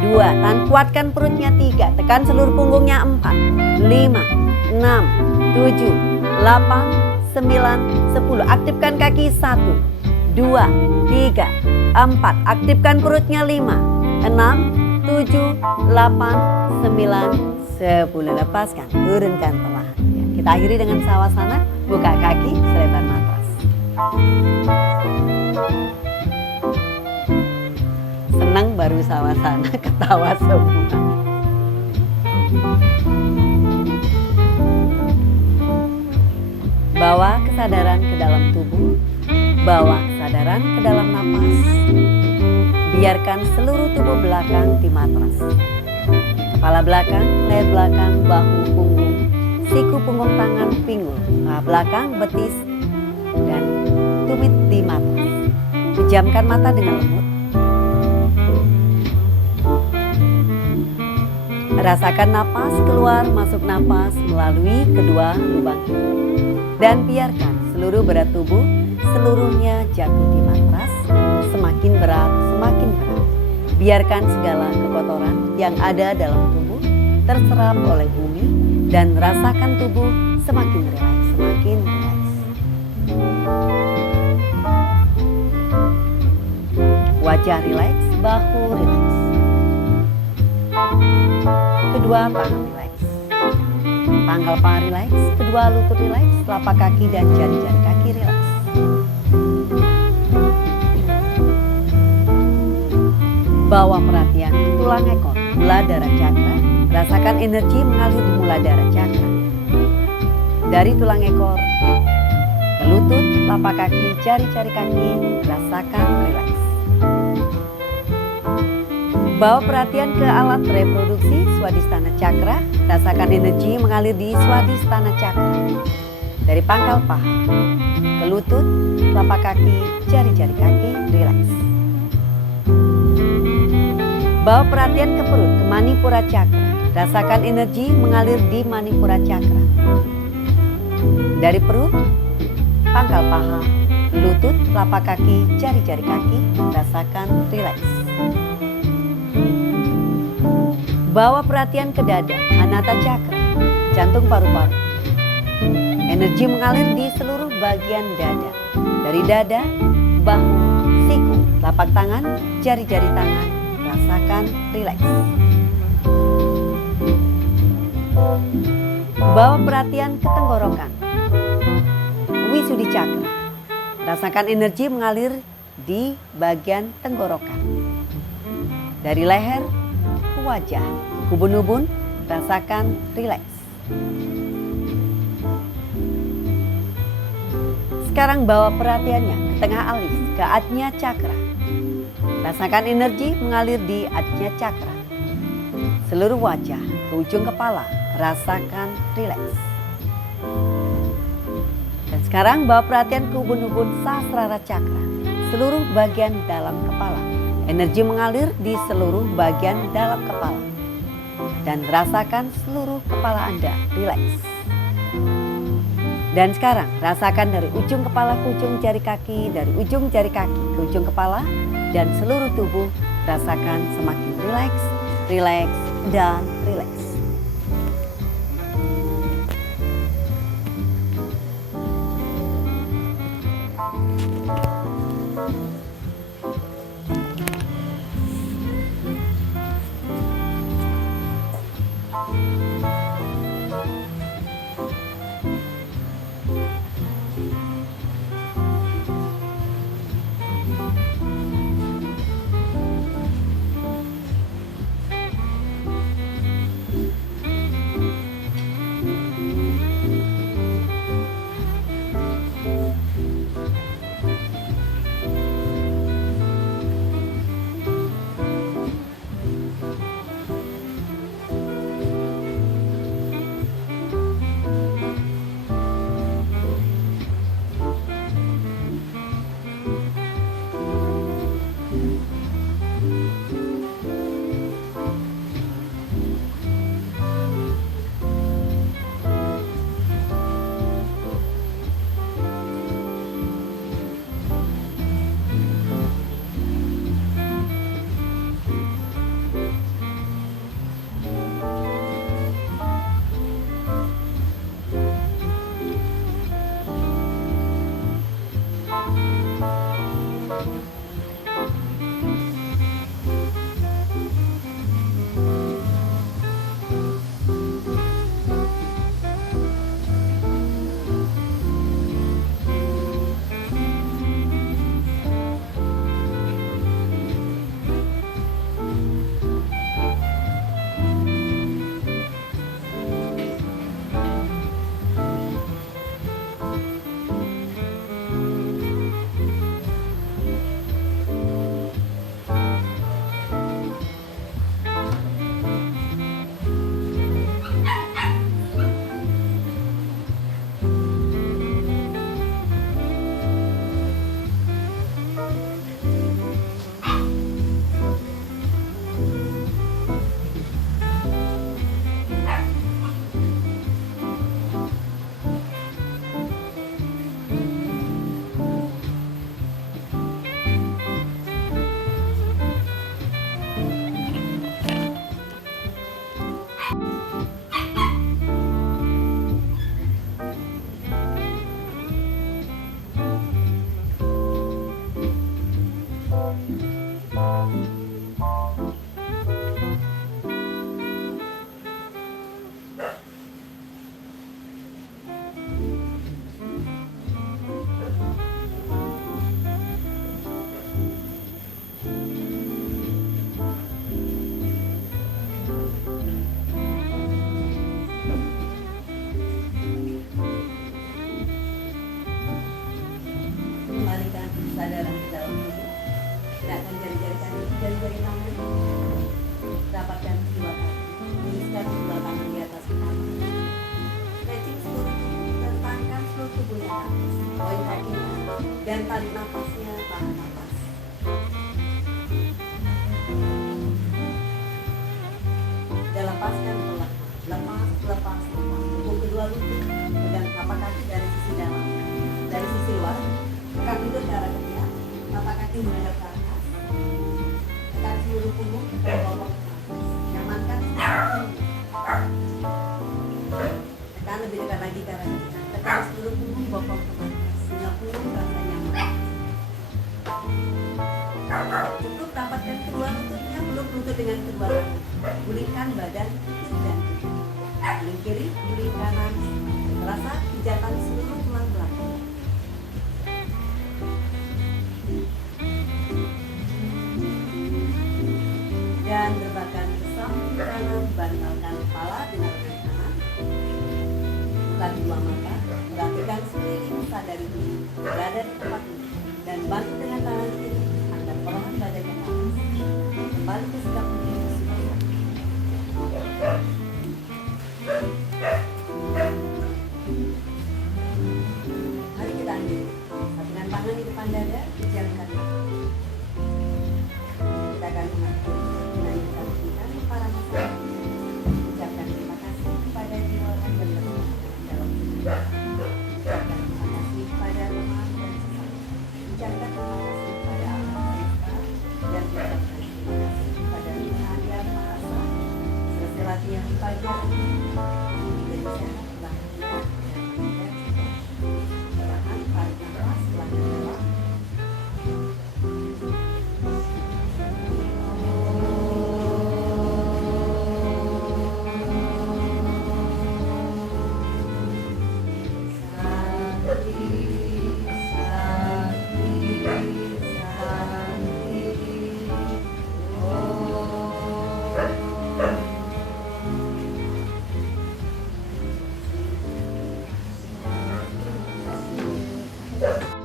2. Tahan, kuatkan perutnya, 3. Tekan seluruh punggungnya, 4, 5, 6, 7, 8, 9, 10. Aktifkan kaki, 1, 2, 3, 4. Aktifkan perutnya, 5, 6, 7, 8, 9, 10. Lepaskan, turunkan perlahan. Kita akhiri dengan sawasana. Buka kaki selebar matras. baru sana ketawa semua. Bawa kesadaran ke dalam tubuh, bawa kesadaran ke dalam napas. Biarkan seluruh tubuh belakang di matras. Kepala belakang, leher belakang, bahu, punggung, siku, punggung, tangan, pinggul, paha belakang, betis, dan tumit di matras. Pejamkan mata dengan lembut. Rasakan napas keluar masuk napas melalui kedua lubang hidung. Dan biarkan seluruh berat tubuh seluruhnya jatuh di matras, semakin berat, semakin berat. Biarkan segala kekotoran yang ada dalam tubuh terserap oleh bumi dan rasakan tubuh semakin rileks, semakin rileks. Wajah rileks, bahu rileks. Kedua tangan rileks. Pangkal paha rileks, kedua lutut rileks, telapak kaki dan jari-jari kaki rileks. Bawa perhatian tulang ekor, muladhara cakra. Rasakan energi mengalir di muladhara cakra. Dari tulang ekor ke lutut, telapak kaki, jari-jari kaki, rasakan rileks. Bawa perhatian ke alat reproduksi swadhisthana cakra. Rasakan energi mengalir di swadhisthana cakra. Dari pangkal paha ke lutut, telapak kaki, jari-jari kaki, rileks. Bawa perhatian ke perut, ke manipura cakra. Rasakan energi mengalir di manipura cakra. Dari perut, pangkal paha, lutut, telapak kaki, jari-jari kaki, rasakan rileks. Bawa perhatian ke dada, anahata cakra, jantung paru-paru. Energi mengalir di seluruh bagian dada. Dari dada, bahu, siku, telapak tangan, jari-jari tangan, rasakan rileks. Bawa perhatian ke tenggorokan, Wisuddhi cakra. Rasakan energi mengalir di bagian tenggorokan. Dari leher ke wajah, ubun-ubun, rasakan rileks. Sekarang bawa perhatiannya ke tengah alis, ke ajna cakra. Rasakan energi mengalir di ajna cakra. Seluruh wajah, ke ujung kepala, rasakan rileks. Dan sekarang bawa perhatian ke ubun-ubun sahasrara cakra. Seluruh bagian dalam kepala. Energi mengalir di seluruh bagian dalam kepala. Dan rasakan seluruh kepala Anda rileks. Dan sekarang rasakan dari ujung kepala ke ujung jari kaki, dari ujung jari kaki ke ujung kepala, dan seluruh tubuh rasakan semakin rileks, rileks, dan rileks. Kemudian tarik nafasnya, tahan nafas. Dan lepaskan pelan. Lepas, lepas, lepas. Untuk kedua lutut, pegang telapak kaki dari sisi dalam, dari sisi luar. Tekan lutut ke arah ketiak, telapak kaki menghadap ke atas. Tekan seluruh punggung ke bawah ke atas. Nyamankan. Tekan lebih dekat lagi ke arah ketiak. Tekan seluruh punggung bokong ke atas. Sehingga punggung terasa nyaman. Cukup rapatkan kedua lututnya, peluk lutut dengan kedua tangan. Gulingkan badan kiri dan kiri. Guling kiri, guling kanan. Terasa pijatan seluruh tulang belakang. Dan rebahkan ke samping kanan, bantalkan kepala dengan lengan kanan. Buka kedua mata, perhatikan sekeliling, sadari diri berada di tempat ini. Dan bantu dengan tangan kiri, angkat perlahan badannya ke atas. Kembali ke sikap berdiri supaya mari kita ambil satukan tangan di depan dada, pejamkan mata. Kita akan menyanyikan para masyarakat. Ucapkan terima kasih kepada jiwa dan berlebihan dalam hidup. Ucapkan terima kasih kepada teman dan sesama. Ucapkan terima kasih kepada alam semesta dan ucapkan terima kasih kepada Tuhan Yang Maha Esa. Selesai latihan pagi hari ini, menjadi sehat, bahagia, dan tidak cita. Perlahan tarik nafas pelan dalam. Thank you.